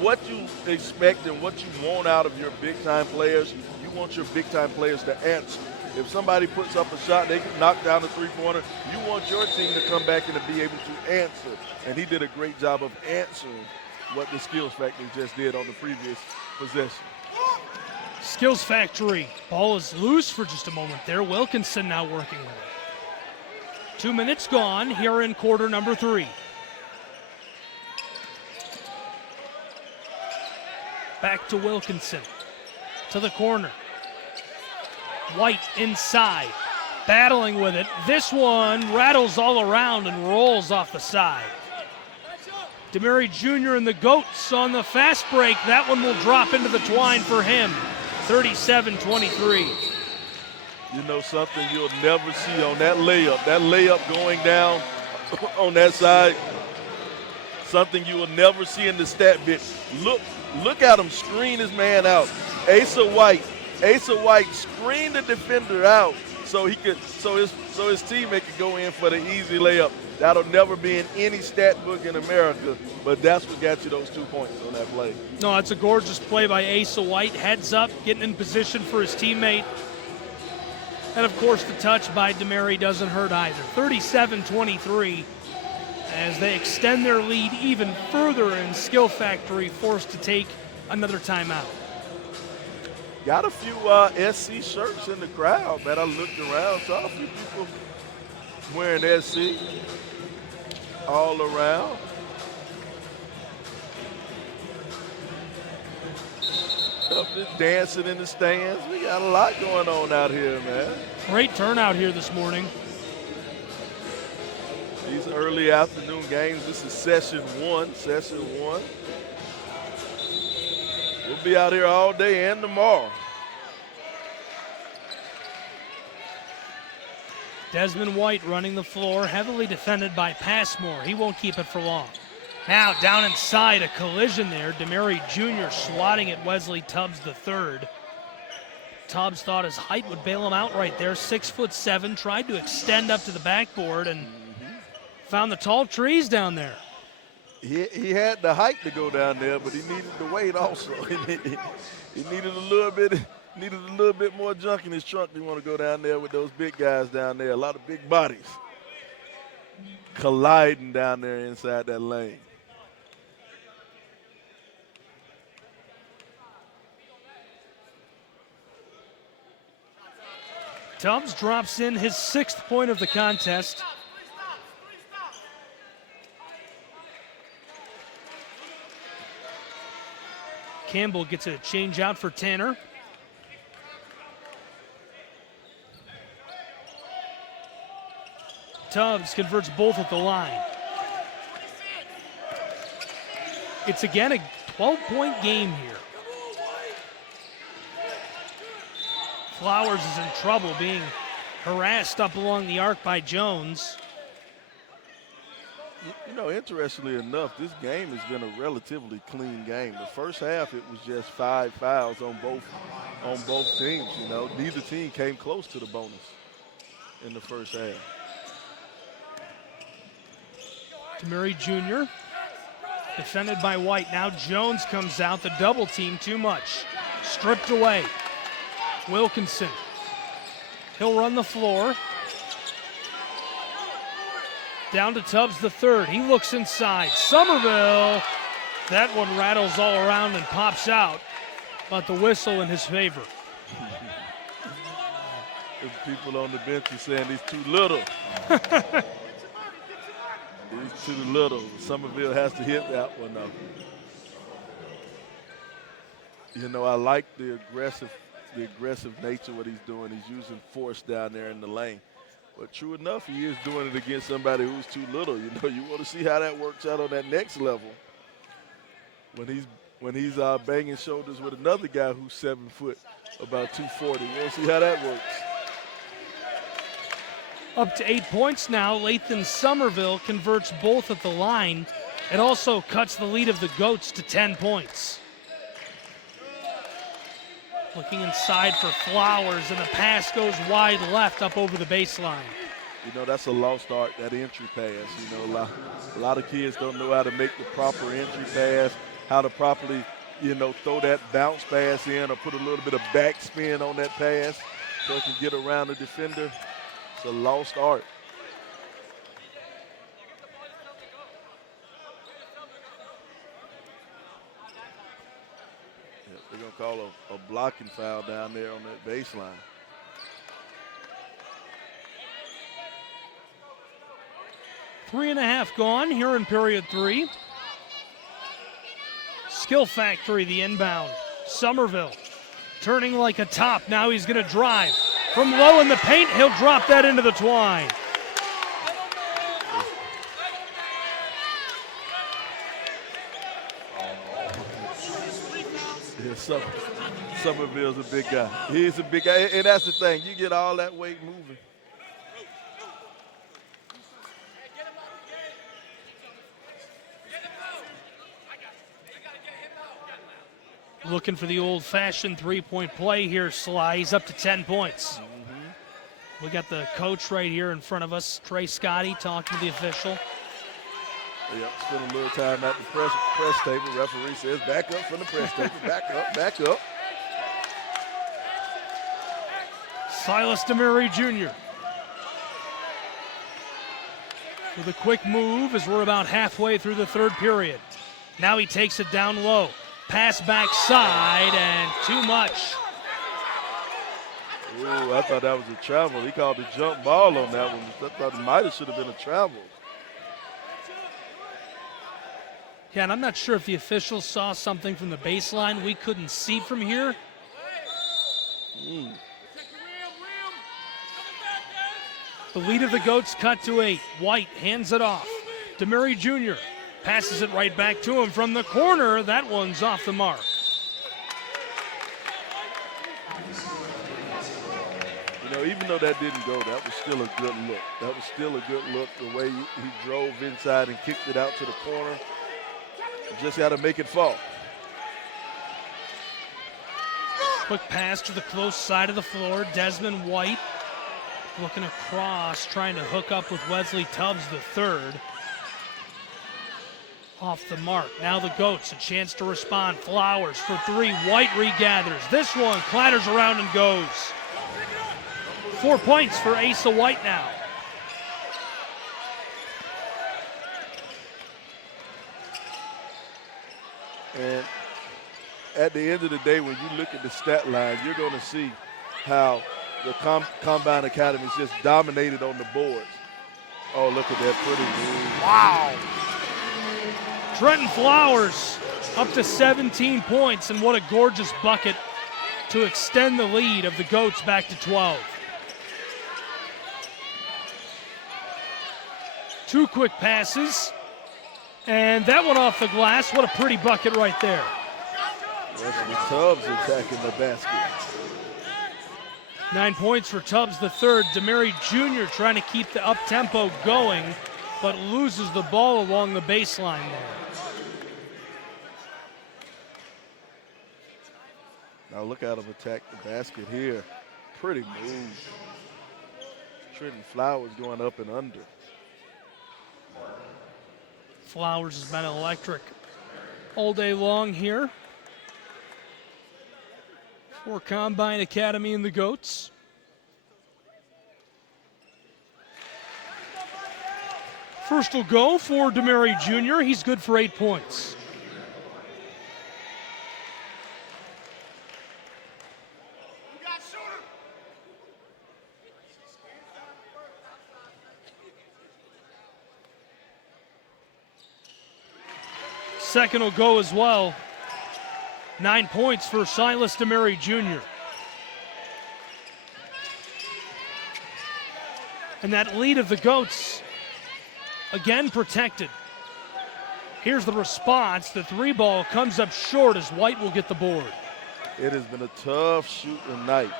what you expect and what you want out of your big-time players, you want your big-time players to answer. If somebody puts up a shot, they can knock down a 3-pointer. You want your team to come back and to be able to answer. And he did a great job of answering what the Skills Factory just did on the previous possession. Skills Factory, ball is loose for just a moment there. Wilkinson now working with it. 2 minutes gone here in quarter number 3. Back to Wilkinson, to the corner. White inside, battling with it. This one rattles all around and rolls off the side. Demary Jr. and the Goats on the fast break. That one will drop into the twine for him. 37-23. You know something you'll never see on that layup going down on that side, something you will never see in the stat bit. Look at him screen his man out. Asa White screened the defender out, so his teammate could go in for the easy layup. That'll never be in any stat book in America, but that's what got you those 2 points on that play. No, it's a gorgeous play by Asa White. Heads up, getting in position for his teammate. And, of course, the touch by Demary doesn't hurt either. 37-23 as they extend their lead even further, and Skill Factory forced to take another timeout. Got a few SC shirts in the crowd, man. I looked around, saw a few people wearing SC all around. Up just dancing in the stands. We got a lot going on out here, man. Great turnout here this morning. These early afternoon games, this is session one. We'll be out here all day and tomorrow. Desmond White running the floor, heavily defended by Passmore. He won't keep it for long. Now down inside, a collision there. Demary Jr. swatting at Wesley Tubbs III. Tubbs thought his height would bail him out right there. 6'7", tried to extend up to the backboard and found the tall trees down there. He had the height to go down there, but he needed the weight also. He needed a little bit more junk in his trunk. You want to go down there with those big guys down there. A lot of big bodies colliding down there inside that lane. Tubbs drops in his 6th point of the contest. Campbell gets a change out for Tanner. Tubbs converts both at the line. It's again a 12-point game here. Flowers is in trouble, being harassed up along the arc by Jones. You know, interestingly enough, this game has been a relatively clean game. The first half, it was just 5 fouls on both teams. You know, neither team came close to the bonus in the first half. Demary Jr. defended by White. Now Jones comes out. The double team too much. Stripped away. Wilkinson. He'll run the floor. Down to Tubbs III. He looks inside. Somerville. That one rattles all around and pops out. But the whistle in his favor. The people on the bench are saying he's too little. He's too little. Somerville has to hit that one though. You know, I like the aggressive nature of what he's doing. He's using force down there in the lane. But true enough, he is doing it against somebody who's too little. You know, you want to see how that works out on that next level. When he's banging shoulders with another guy who's 7 foot, about 240. You want to see how that works. Up to 8 points now. Lathan Somerville converts both at the line. It also cuts the lead of the Goats to 10 points. Looking inside for Flowers, and the pass goes wide left up over the baseline. You know, that's a lost art, that entry pass. You know, a lot of kids don't know how to make the proper entry pass, how to properly, you know, throw that bounce pass in or put a little bit of backspin on that pass so it can get around the defender. It's a lost art. They're going to call a blocking foul down there on that baseline. Three and a half gone here in period 3. Skill Factory, the inbound. Somerville turning like a top. Now he's going to drive. From low in the paint, he'll drop that into the twine. Yeah, Somerville's a big guy. He's a big guy, and that's the thing. You get all that weight moving. Looking for the old-fashioned three-point play here, Sly. He's up to 10 points. We got the coach right here in front of us, Trey Scotty, talking to the official. Yep, spent a little time at the press table. Referee says back up from the press table. Back up, back up. Silas Demary Jr. with a quick move as we're about halfway through the third period. Now he takes it down low. Pass backside and too much. Ooh, I thought that was a travel. He called the jump ball on that one. I thought it might have should have been a travel. Yeah, and I'm not sure if the officials saw something from the baseline we couldn't see from here. The lead of the Goats cut to 8. White hands it off. Demary Jr. passes it right back to him from the corner. That one's off the mark. You know, even though that didn't go, that was still a good look. That was still a good look, the way he drove inside and kicked it out to the corner. You just got to make it fall. Quick pass to the close side of the floor. Desmond White looking across, trying to hook up with Wesley Tubbs the third. Off the mark. Now the Goats, a chance to respond. Flowers for 3. White regathers. This one clatters around and goes. 4 points for Asa White now. And at the end of the day, when you look at the stat line, you're going to see how the Combine Academy is just dominated on the boards. Oh, look at that pretty move. Wow. Trentyn Flowers up to 17 points, and what a gorgeous bucket to extend the lead of the Goats back to 12. 2 quick passes, and that one off the glass. What a pretty bucket right there. Wesley Tubbs attacking the basket. 9 points for Tubbs the third. Demary Jr. trying to keep the up-tempo going, but loses the ball along the baseline there. Now look at him attack the basket here. Pretty move. Trentyn Flowers going up and under. Flowers has been electric all day long here for Combine Academy and the Goats. First will go for Demary Jr. He's good for 8 points. Second will go as well. 9 points for Silas Demary Jr. And that lead of the Goats, again protected. Here's the response. The 3 ball comes up short as White will get the board. It has been a tough shooting night.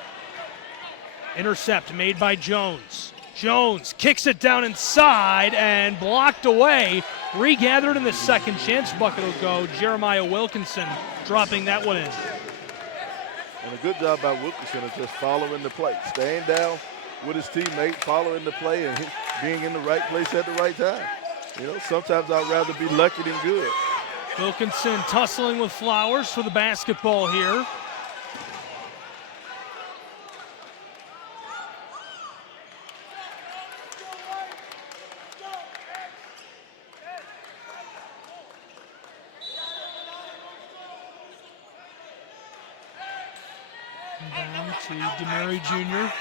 Intercept made by Jones. Jones kicks it down inside and blocked away. Regathered in the second chance bucket will go. Jeremiah Wilkinson dropping that one in. And a good job by Wilkinson of just following the play. Staying down with his teammate, following the play, and being in the right place at the right time. You know, sometimes I'd rather be lucky than good. Wilkinson tussling with Flowers for the basketball here. Down to Demary Jr.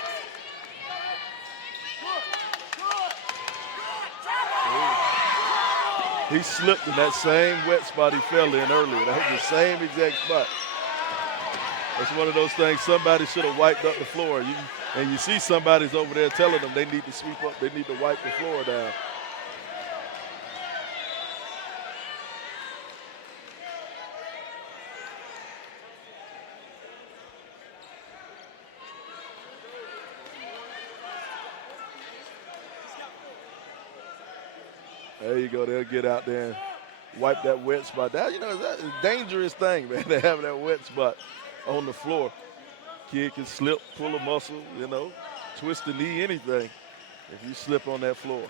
He slipped in that same wet spot he fell in earlier. That was the same exact spot. That's one of those things somebody should have wiped up the floor. And you see somebody's over there telling them they need to sweep up, they need to wipe the floor down. There you go. They'll get out there and wipe that wet spot down. You know, that's a dangerous thing, man, to have that wet spot on the floor. Kid can slip, pull a muscle, you know, twist the knee, anything, if you slip on that floor.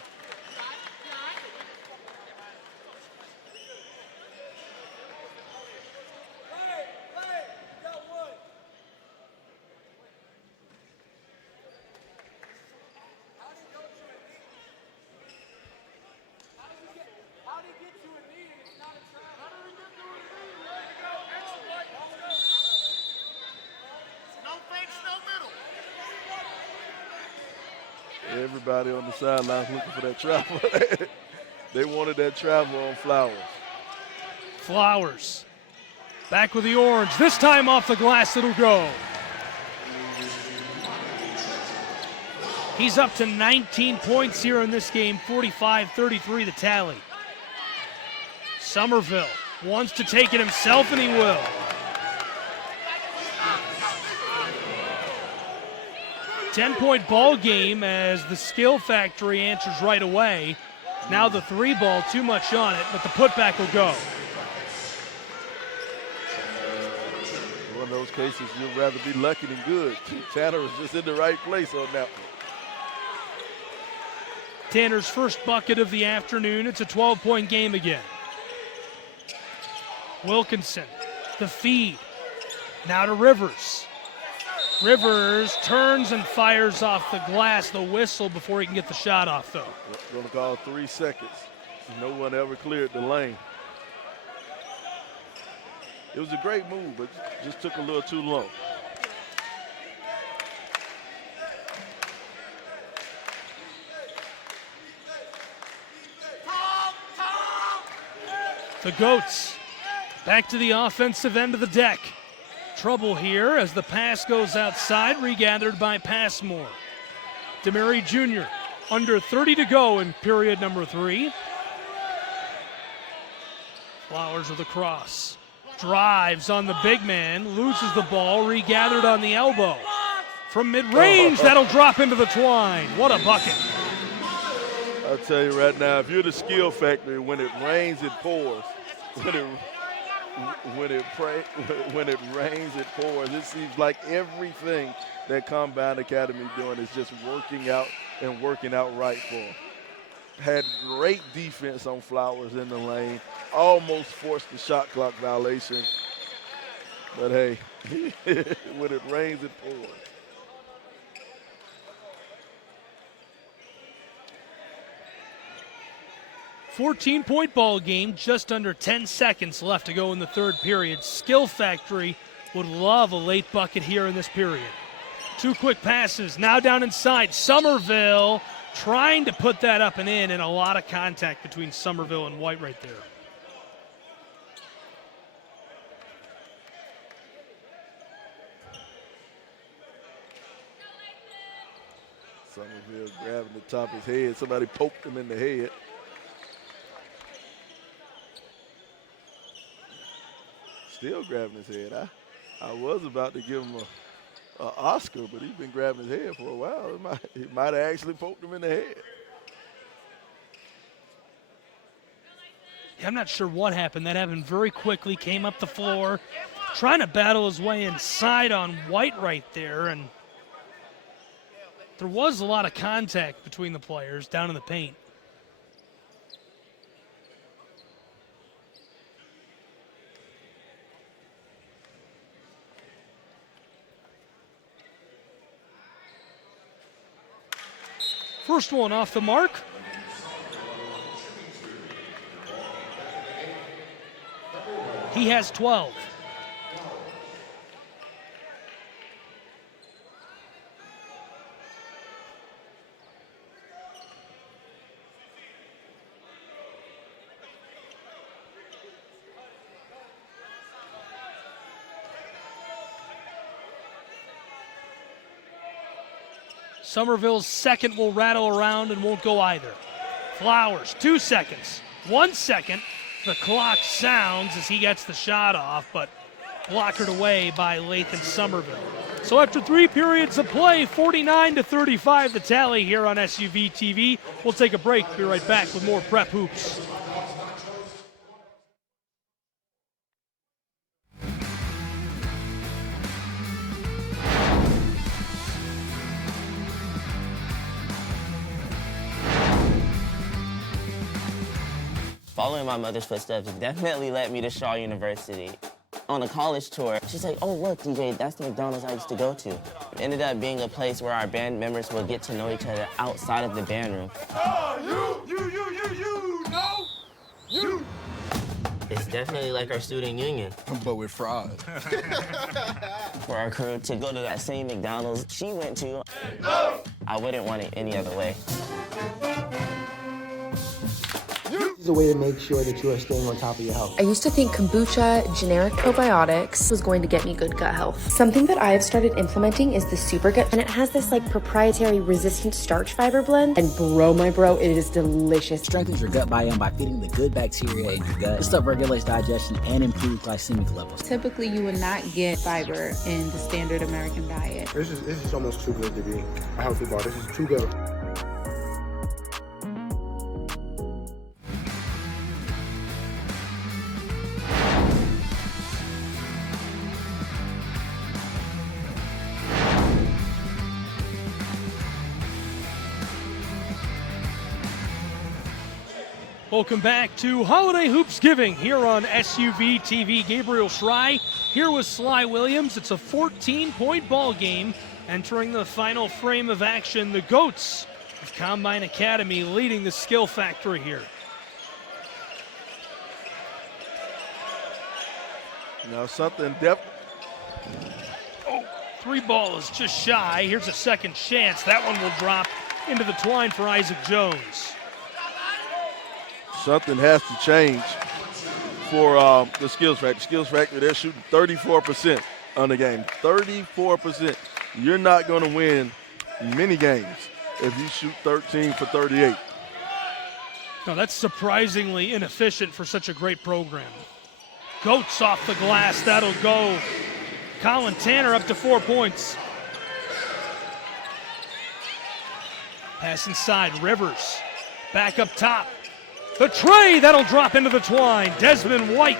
Everybody on the sidelines looking for that travel. They wanted that travel on Flowers. Flowers back with the orange. This time off the glass, it'll go. He's up to 19 points here in this game, 45-33 the tally. Somerville wants to take it himself, and he will. Ten-point ball game as the Skill Factory answers right away. Now the three ball, too much on it, but the putback will go. One of those cases, you'd rather be lucky than good. Tanner is just in the right place on that one. Tanner's first bucket of the afternoon. It's a 12-point game again. Wilkinson, the feed. Now to Rivers. Rivers turns and fires off the glass, the whistle, before he can get the shot off, though. Going to call 3 seconds. No one ever cleared the lane. It was a great move, but just took a little too long. The Goats back to the offensive end of the deck. Trouble here as the pass goes outside, regathered by Passmore. Demary Jr. under 30 to go in period number 3. Flowers with a cross. Drives on the big man, loses the ball, regathered on the elbow. From mid-range, that'll drop into the twine. What a bucket. I'll tell you right now, if you're the Skill Factory, when it rains, it pours. When it rains, it pours. It seems like everything that Combine Academy doing is just working out and working out right for them. Had great defense on Flowers in the lane. Almost forced the shot clock violation. But hey, when it rains, it pours. $14-point ball game, just under 10 seconds left to go in the third period. Skill Factory would love a late bucket here in this period. 2 quick passes, now down inside. Somerville trying to put that up and in, and a lot of contact between Somerville and White right there. Somerville grabbing the top of his head. Somebody poked him in the head. Still grabbing his head. I was about to give him a Oscar, but he's been grabbing his head for a while. He might have actually poked him in the head. Yeah, I'm not sure what happened. That happened very quickly, came up the floor, trying to battle his way inside on White right there, and there was a lot of contact between the players down in the paint. First one off the mark. He has 12. Somerville's second will rattle around and won't go either. Flowers, 2 seconds, 1 second. The clock sounds as he gets the shot off, but blockered away by Lathan Somerville. So after 3 periods of play, 49-35 the tally here on SUV TV. We'll take a break, be right back with more Prep Hoops. Following my mother's footsteps definitely led me to Shaw University. On a college tour, she's like, oh, look, DJ, that's the McDonald's I used to go to. It ended up being a place where our band members would get to know each other outside of the band room. Oh, you. It's definitely like our student union. But with fraud. For our crew to go to that same McDonald's she went to, I wouldn't want it any other way. This is a way to make sure that you are staying on top of your health. I used to think kombucha, generic probiotics, was going to get me good gut health. Something that I have started implementing is the Super Gut, and it has this like proprietary resistant starch fiber blend. And bro, it is delicious. Strengthens your gut biome by feeding the good bacteria in your gut. This stuff regulates digestion and improves glycemic levels. Typically, you would not get fiber in the standard American diet. This is almost too good to be a healthy bar. This is too good. Welcome back to Holiday Hoopsgiving here on SUV TV. Gabriel Schrei here with Sly Williams. It's a 14-point ball game. Entering the final frame of action, the GOATs of Combine Academy leading the skill factory here. Now something Three ball is just shy. Here's a second chance. That one will drop into the twine for Isaac Jones. Something has to change for the Skills Factory. Skills Factory, they're shooting 34% on the game. 34%. You're not going to win many games if you shoot 13 for 38. No, that's surprisingly inefficient for such a great program. Goats off the glass. That'll go. Collin Tanner up to 4 points. Pass inside. Rivers back up top. The tray, that'll drop into the twine. Desmond White.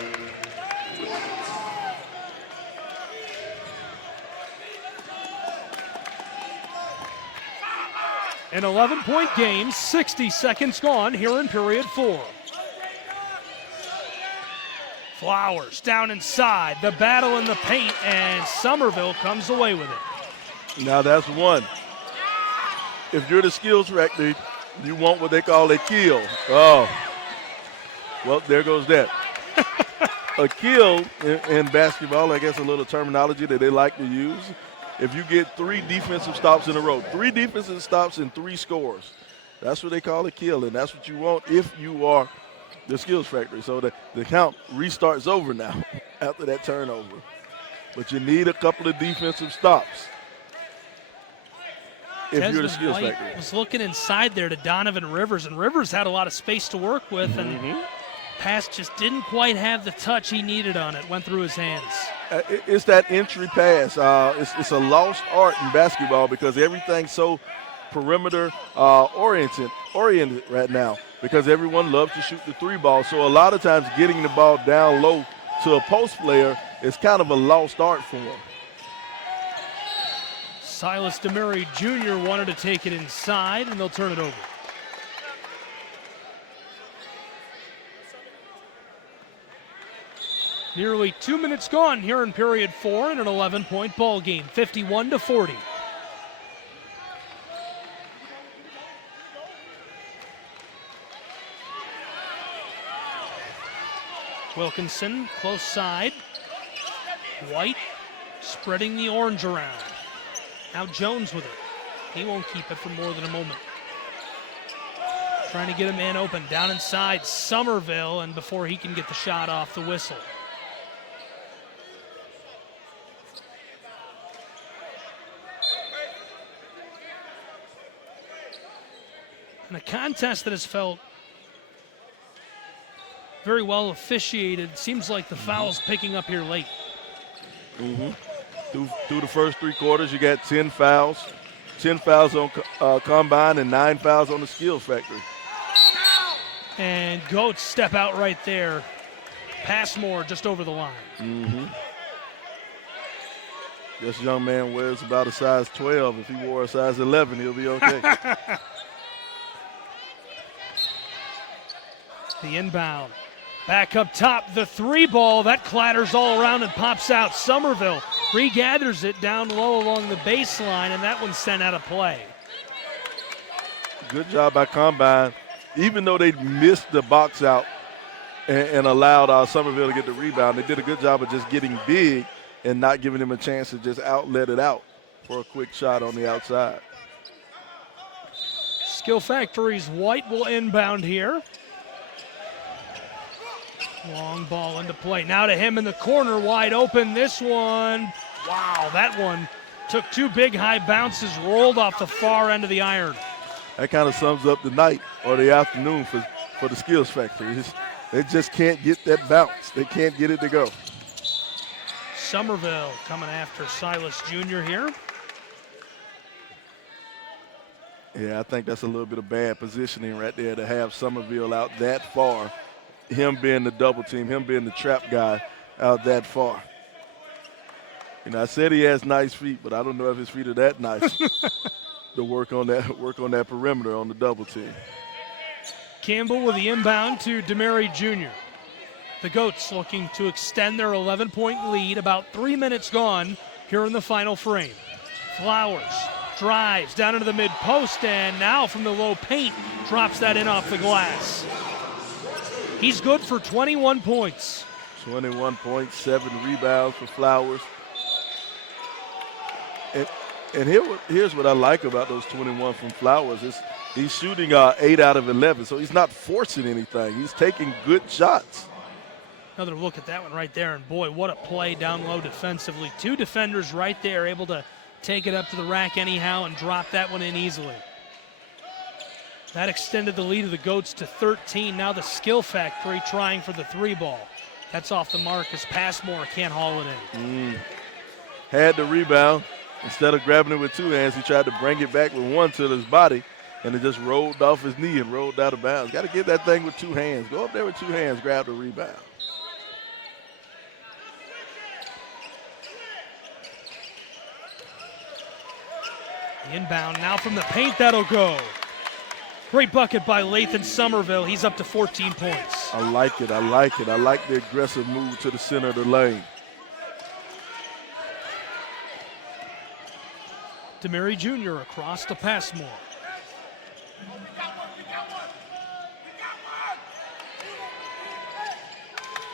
An 11-point game, 60 seconds gone here in period 4. Flowers down inside, the battle in the paint, and Somerville comes away with it. Now that's one. If you're the Skills Factory, you want what they call a kill. Oh. Well, there goes that. A kill in basketball, I guess a little terminology that they like to use. If you get 3 defensive stops in a row, 3 defensive stops and 3 scores, that's what they call a kill, and that's what you want if you are the Skills Factory. So the count restarts over now after that turnover. But you need a couple of defensive stops if you're the Skills White Factory. Was looking inside there to Donovan Rivers, and Rivers had a lot of space to work with, and pass just didn't quite have the touch he needed on it. Went through his hands. It's that entry pass. It's a lost art in basketball because everything's so perimeter oriented right now because everyone loves to shoot the 3 ball. So a lot of times getting the ball down low to a post player is kind of a lost art for him. Silas Demary Jr. wanted to take it inside, and they'll turn it over. Nearly 2 minutes gone here in period 4 in an 11-point ball game, 51-40. Wilkinson, close side. White spreading the orange around. Now Jones with it. He won't keep it for more than a moment. Trying to get a man open. Down inside, Somerville, and before he can get the shot off, the whistle. And a contest that has felt very well officiated. Seems like the foul's picking up here late. Through the first 3 quarters, you got 10 fouls. 10 fouls on Combine and 9 fouls on the Skills Factory. And Goats step out right there. Passmore just over the line. This young man wears about a size 12. If he wore a size 11, he'll be okay. The inbound. Back up top, the three ball. That clatters all around and pops out. Somerville regathers it down low along the baseline, and that one's sent out of play. Good job by Combine. Even though they missed the box out and allowed Somerville to get the rebound, they did a good job of just getting big and not giving him a chance to just outlet it out for a quick shot on the outside. Skill Factory's White will inbound here. Long ball into play. Now to him in the corner, wide open. This one, wow, that one took two big high bounces, rolled off the far end of the iron. That kind of sums up the night or the afternoon for the Skills Factory. They just can't get that bounce. They can't get it to go. Somerville coming after Silas Jr. here. Yeah, I think that's a little bit of bad positioning right there to have Somerville out that far. Him being the double team, him being the trap guy out that far. You know, I said he has nice feet, but I don't know if his feet are that nice to work on that perimeter on the double team. Campbell with the inbound to Demary Jr. The Goats looking to extend their 11-point lead. About 3 minutes gone here in the final frame. Flowers drives down into the mid-post, and now from the low paint, drops that in off the glass. He's good for 21 points. 21 points, 7 rebounds for Flowers. And here's what I like about those 21 from Flowers is he's shooting 8 out of 11, so he's not forcing anything. He's taking good shots. Another look at that one right there, and boy, what a play down low defensively. Two defenders right there able to take it up to the rack anyhow and drop that one in easily. That extended the lead of the Goats to 13. Now the Skill Factory trying for the three ball. That's off the mark as Passmore can't haul it in. Had the rebound. Instead of grabbing it with two hands, he tried to bring it back with one to his body, and it just rolled off his knee and rolled out of bounds. Got to get that thing with two hands. Go up there with two hands, grab the rebound. The inbound now from the paint, that'll go. Great bucket by Lathan Somerville. He's up to 14 points. I like it. I like it. I like the aggressive move to the center of the lane. Demary Jr. across to Passmore.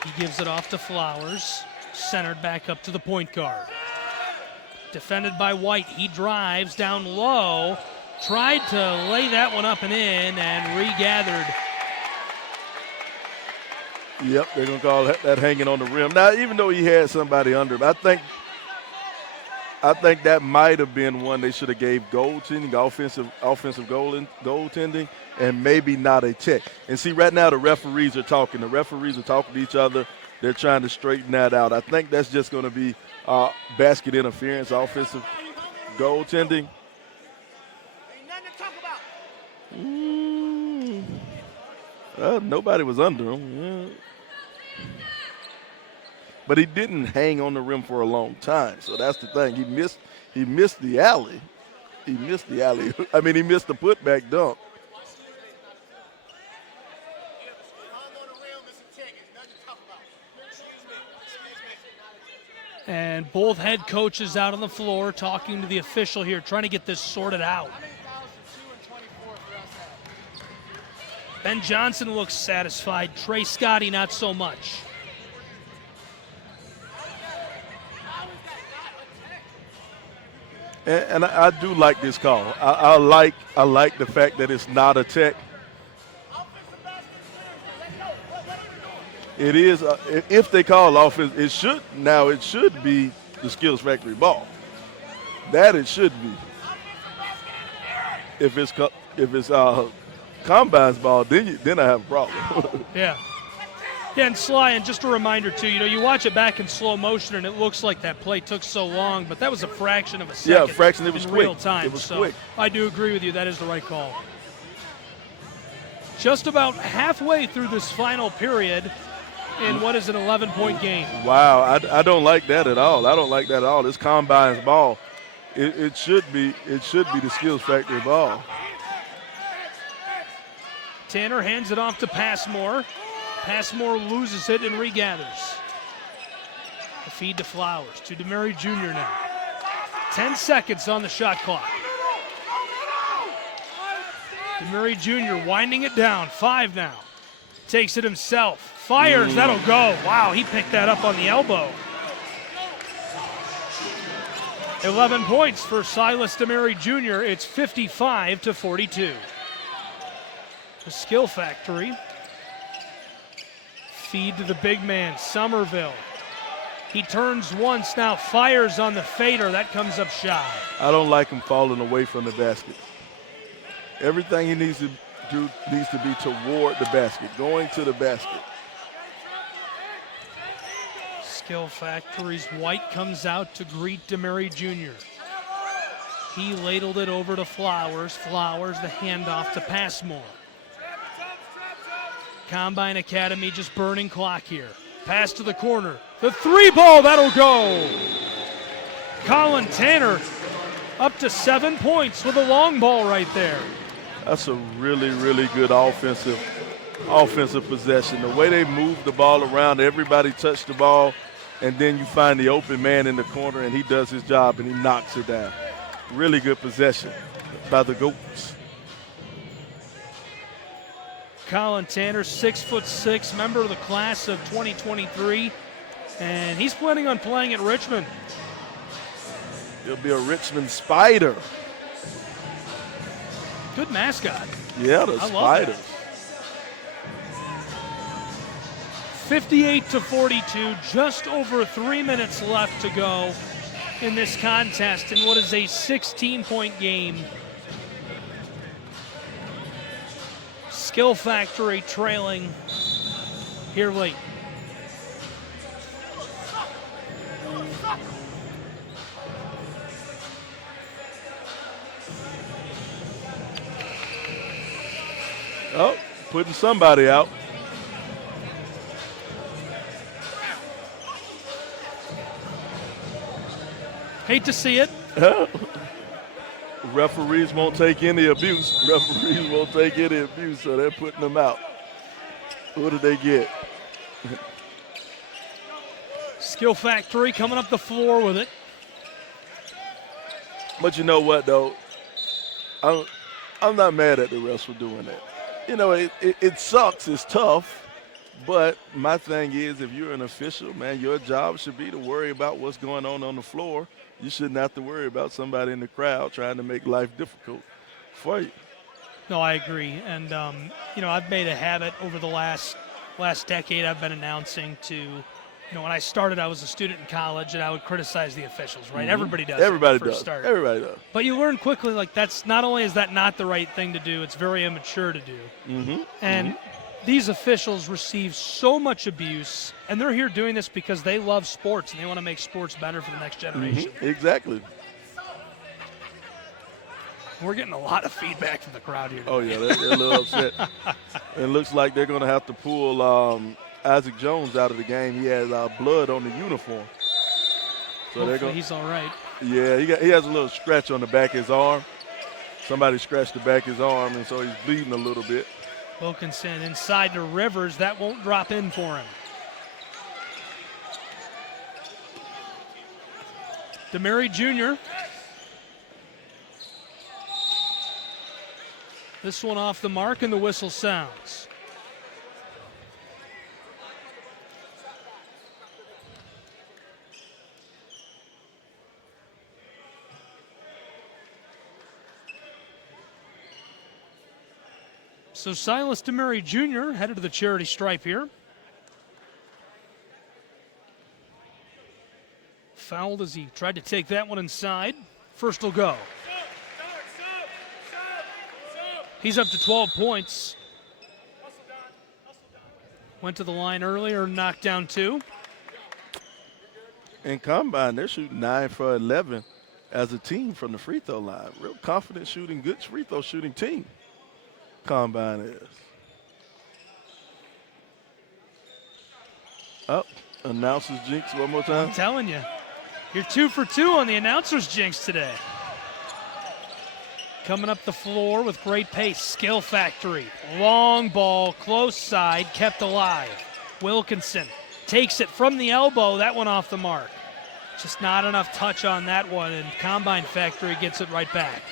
He gives it off to Flowers. Centered back up to the point guard. Defended by White. He drives down low. Tried to lay that one up and in and regathered. Yep, they're going to call that hanging on the rim. Now, even though he had somebody under him, I think that might have been one they should have gave goaltending, offensive goaltending, and maybe not a check. And see, right now the referees are talking. The referees are talking to each other. They're trying to straighten that out. I think that's just going to be basket interference, offensive goaltending. Nobody was under him. Yeah. But he didn't hang on the rim for a long time, so that's the thing. He missed the alley. He missed the putback dunk. And both head coaches out on the floor talking to the official here, trying to get this sorted out. Ben Johnson looks satisfied. Trey Scotty not so much. And I do like this call. I like the fact that it's not a tech. It is if they call offense, it should be the Skills Factory ball. That it should be. If it's Combine's ball, then I have a problem. Yeah. Yeah, and Sly, and just a reminder too, you watch it back in slow motion and it looks like that play took so long, but that was a fraction of a second. Yeah, a fraction. It was in quick. Real time. It was quick. I do agree with you. That is the right call. Just about halfway through this final period in what is an 11-point game. Wow, I don't like that at all. I don't like that at all. This Combine's ball, it should be the Skills Factory ball. Tanner hands it off to Passmore. Passmore loses it and regathers. The feed to Flowers, to Demary Jr. now. 10 seconds on the shot clock. Demary Jr. winding it down, 5 now. Takes it himself, fires, that'll go. Wow, he picked that up on the elbow. 11 points for Silas Demary Jr. It's 55-42. The Skill Factory. Feed to the big man, Somerville. He turns once now, fires on the fader. That comes up shy. I don't like him falling away from the basket. Everything he needs to do needs to be toward the basket, going to the basket. Skill Factory's White comes out to greet Demary Jr. He ladled it over to Flowers. Flowers, the handoff to Passmore. Combine Academy just burning clock here. Pass to the corner. The 3-ball, that'll go. Collin Tanner up to 7 points with a long ball right there. That's a really, really good offensive possession. The way they move the ball around, everybody touched the ball, and then you find the open man in the corner, and he does his job, and he knocks it down. Really good possession by the Goats. Collin Tanner, 6'6", member of the class of 2023, and he's planning on playing at Richmond. He'll be a Richmond Spider. Good mascot. Yeah, the Spiders. 58-42, just over 3 minutes left to go in this contest in what is a 16-point game. Skill Factory trailing here late. Oh, putting somebody out. Hate to see it. Referees won't take any abuse. Referees won't take any abuse, so they're putting them out. What did they get? Skill Factory coming up the floor with it. But you know what, though? I'm not mad at the refs for doing that. You know, it sucks. It's tough. But my thing is, if you're an official, man, your job should be to worry about what's going on the floor. You shouldn't have to worry about somebody in the crowd trying to make life difficult for you. No, I agree. And, you know, I've made a habit over the last decade. I've been announcing to, you know, when I started, I was a student in college, and I would criticize the officials, right? Mm-hmm. Everybody does. Everybody does. Everybody does. But you learn quickly, like, that's not only is that not the right thing to do, it's very immature to do. Mm-hmm. And these officials receive so much abuse, and they're here doing this because they love sports and they want to make sports better for the next generation. Mm-hmm. Exactly. We're getting a lot of feedback from the crowd here today. Oh, yeah, they're a little upset. It looks like they're going to have to pull Isaac Jones out of the game. He has blood on the uniform. So Hopefully he's all right. Yeah, he has a little scratch on the back of his arm. Somebody scratched the back of his arm, and so he's bleeding a little bit. Wilkinson inside to Rivers. That won't drop in for him. Demary Jr. This one off the mark, and the whistle sounds. So Silas Demary Jr. headed to the charity stripe here. Fouled as he tried to take that one inside. First will go. He's up to 12 points. Went to the line earlier, knocked down 2. In Combine, they're shooting 9 for 11 as a team from the free throw line. Real confident shooting, good free throw shooting team. Combine is. Oh, announcers jinx one more time. I'm telling you, you're 2 for 2 on the announcers jinx today. coming up the floor with great pace. Skill Factory. Long ball, close side, kept alive. Wilkinson takes it from the elbow. That one off the mark. Just not enough touch on that one, and Combine Factory gets it right back.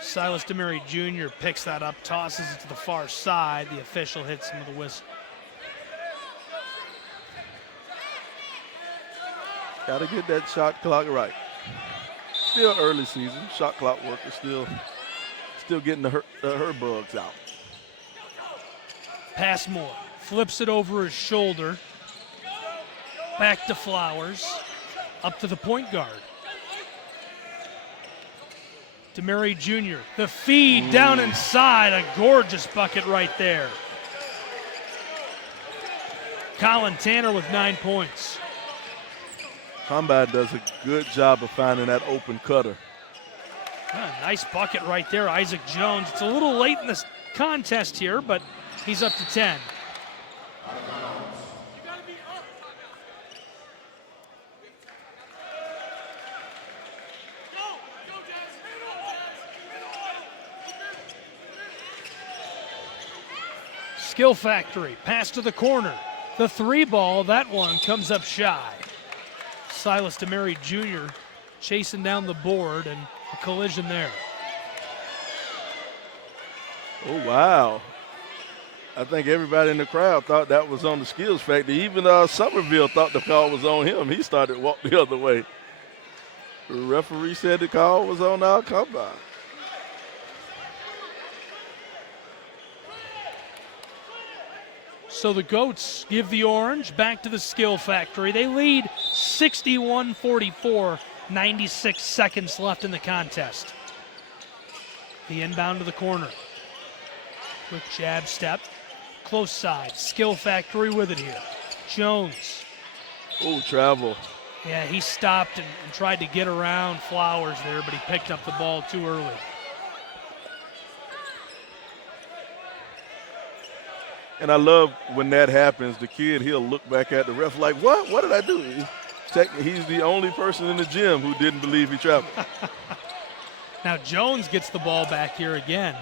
Silas Demary Jr. picks that up, tosses it to the far side. The official hits him with a whistle. Got to get that shot clock right. Still early season. Shot clock work is still getting her bugs out. Passmore flips it over his shoulder. Back to Flowers. Up to the point guard. Demary Jr. The feed down inside. A gorgeous bucket right there. Collin Tanner with 9 points. Combine does a good job of finding that open cutter. Nice bucket right there, Isaac Jones. It's a little late in this contest here, but he's up to 10. Skill Factory, pass to the corner. The 3 ball, that one comes up shy. Silas Demary Jr. chasing down the board, and a collision there. Oh, wow. I think everybody in the crowd thought that was on the Skills Factory. Even Somerville thought the call was on him. He started to walk the other way. The referee said the call was on our Combine. So the Goats give the orange back to the Skill Factory. They lead 61-44, 96 seconds left in the contest. The inbound to the corner. Quick jab step, close side. Skill Factory with it here. Jones. Oh, travel. Yeah, he stopped and tried to get around Flowers there, but he picked up the ball too early. And I love when that happens, the kid, he'll look back at the ref like, what? What did I do? He's the only person in the gym who didn't believe he traveled. Now Jones gets the ball back here again.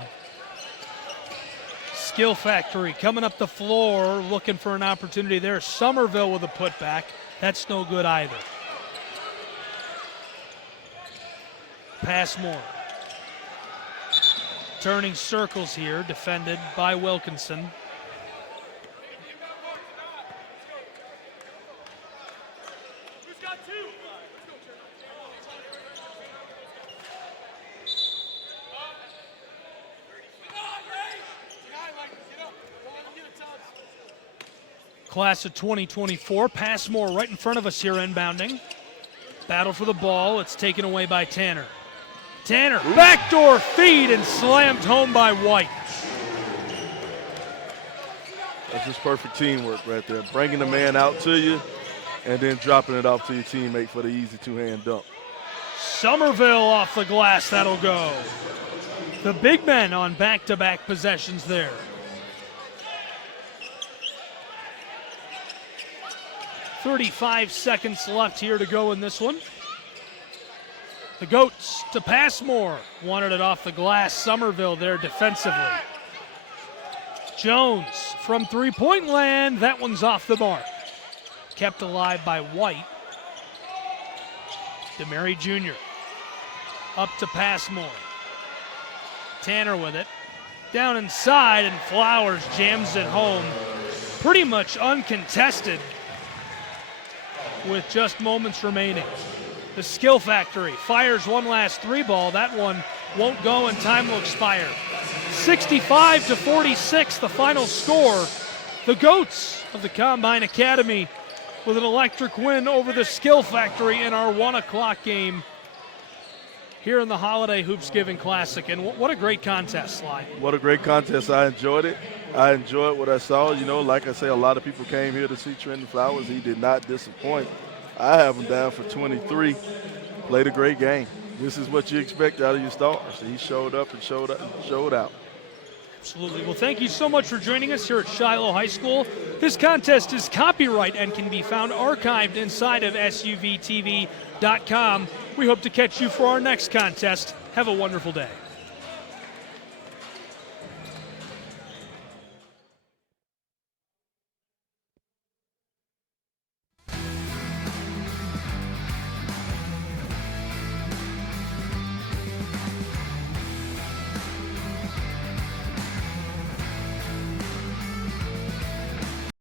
Skill Factory coming up the floor, looking for an opportunity there. Somerville with a putback. That's no good either. Passmore. Turning circles here, defended by Wilkinson. Class of 2024, Passmore right in front of us here inbounding. Battle for the ball, it's taken away by Tanner. Tanner, backdoor feed and slammed home by White. That's just perfect teamwork right there. Bringing the man out to you and then dropping it off to your teammate for the easy two-hand dunk. Somerville off the glass, that'll go. The big men on back-to-back possessions there. .35 seconds left here to go in this one. The Goats to Passmore. Wanted it off the glass. Somerville there defensively. Jones from three-point land. That one's off the mark. Kept alive by White. Demary Jr. Up to Passmore. Tanner with it. Down inside, and Flowers jams it home. Pretty much uncontested with just moments remaining. The Skill Factory fires one last 3-ball. That one won't go and time will expire. 65-46, the final score. The Goats of the Combine Academy with an electric win over the Skill Factory in our 1 o'clock game here in the Holiday Hoopsgiving Classic. And what a great contest, Sly. What a great contest. I enjoyed it. I enjoyed what I saw. You know, like I say, a lot of people came here to see Trentyn Flowers. He did not disappoint. I have him down for 23. Played a great game. This is what you expect out of your stars. He showed up and showed out. Absolutely. Well, thank you so much for joining us here at Shiloh High School. This contest is copyright and can be found archived inside of SUVTV.com. We hope to catch you for our next contest. Have a wonderful day.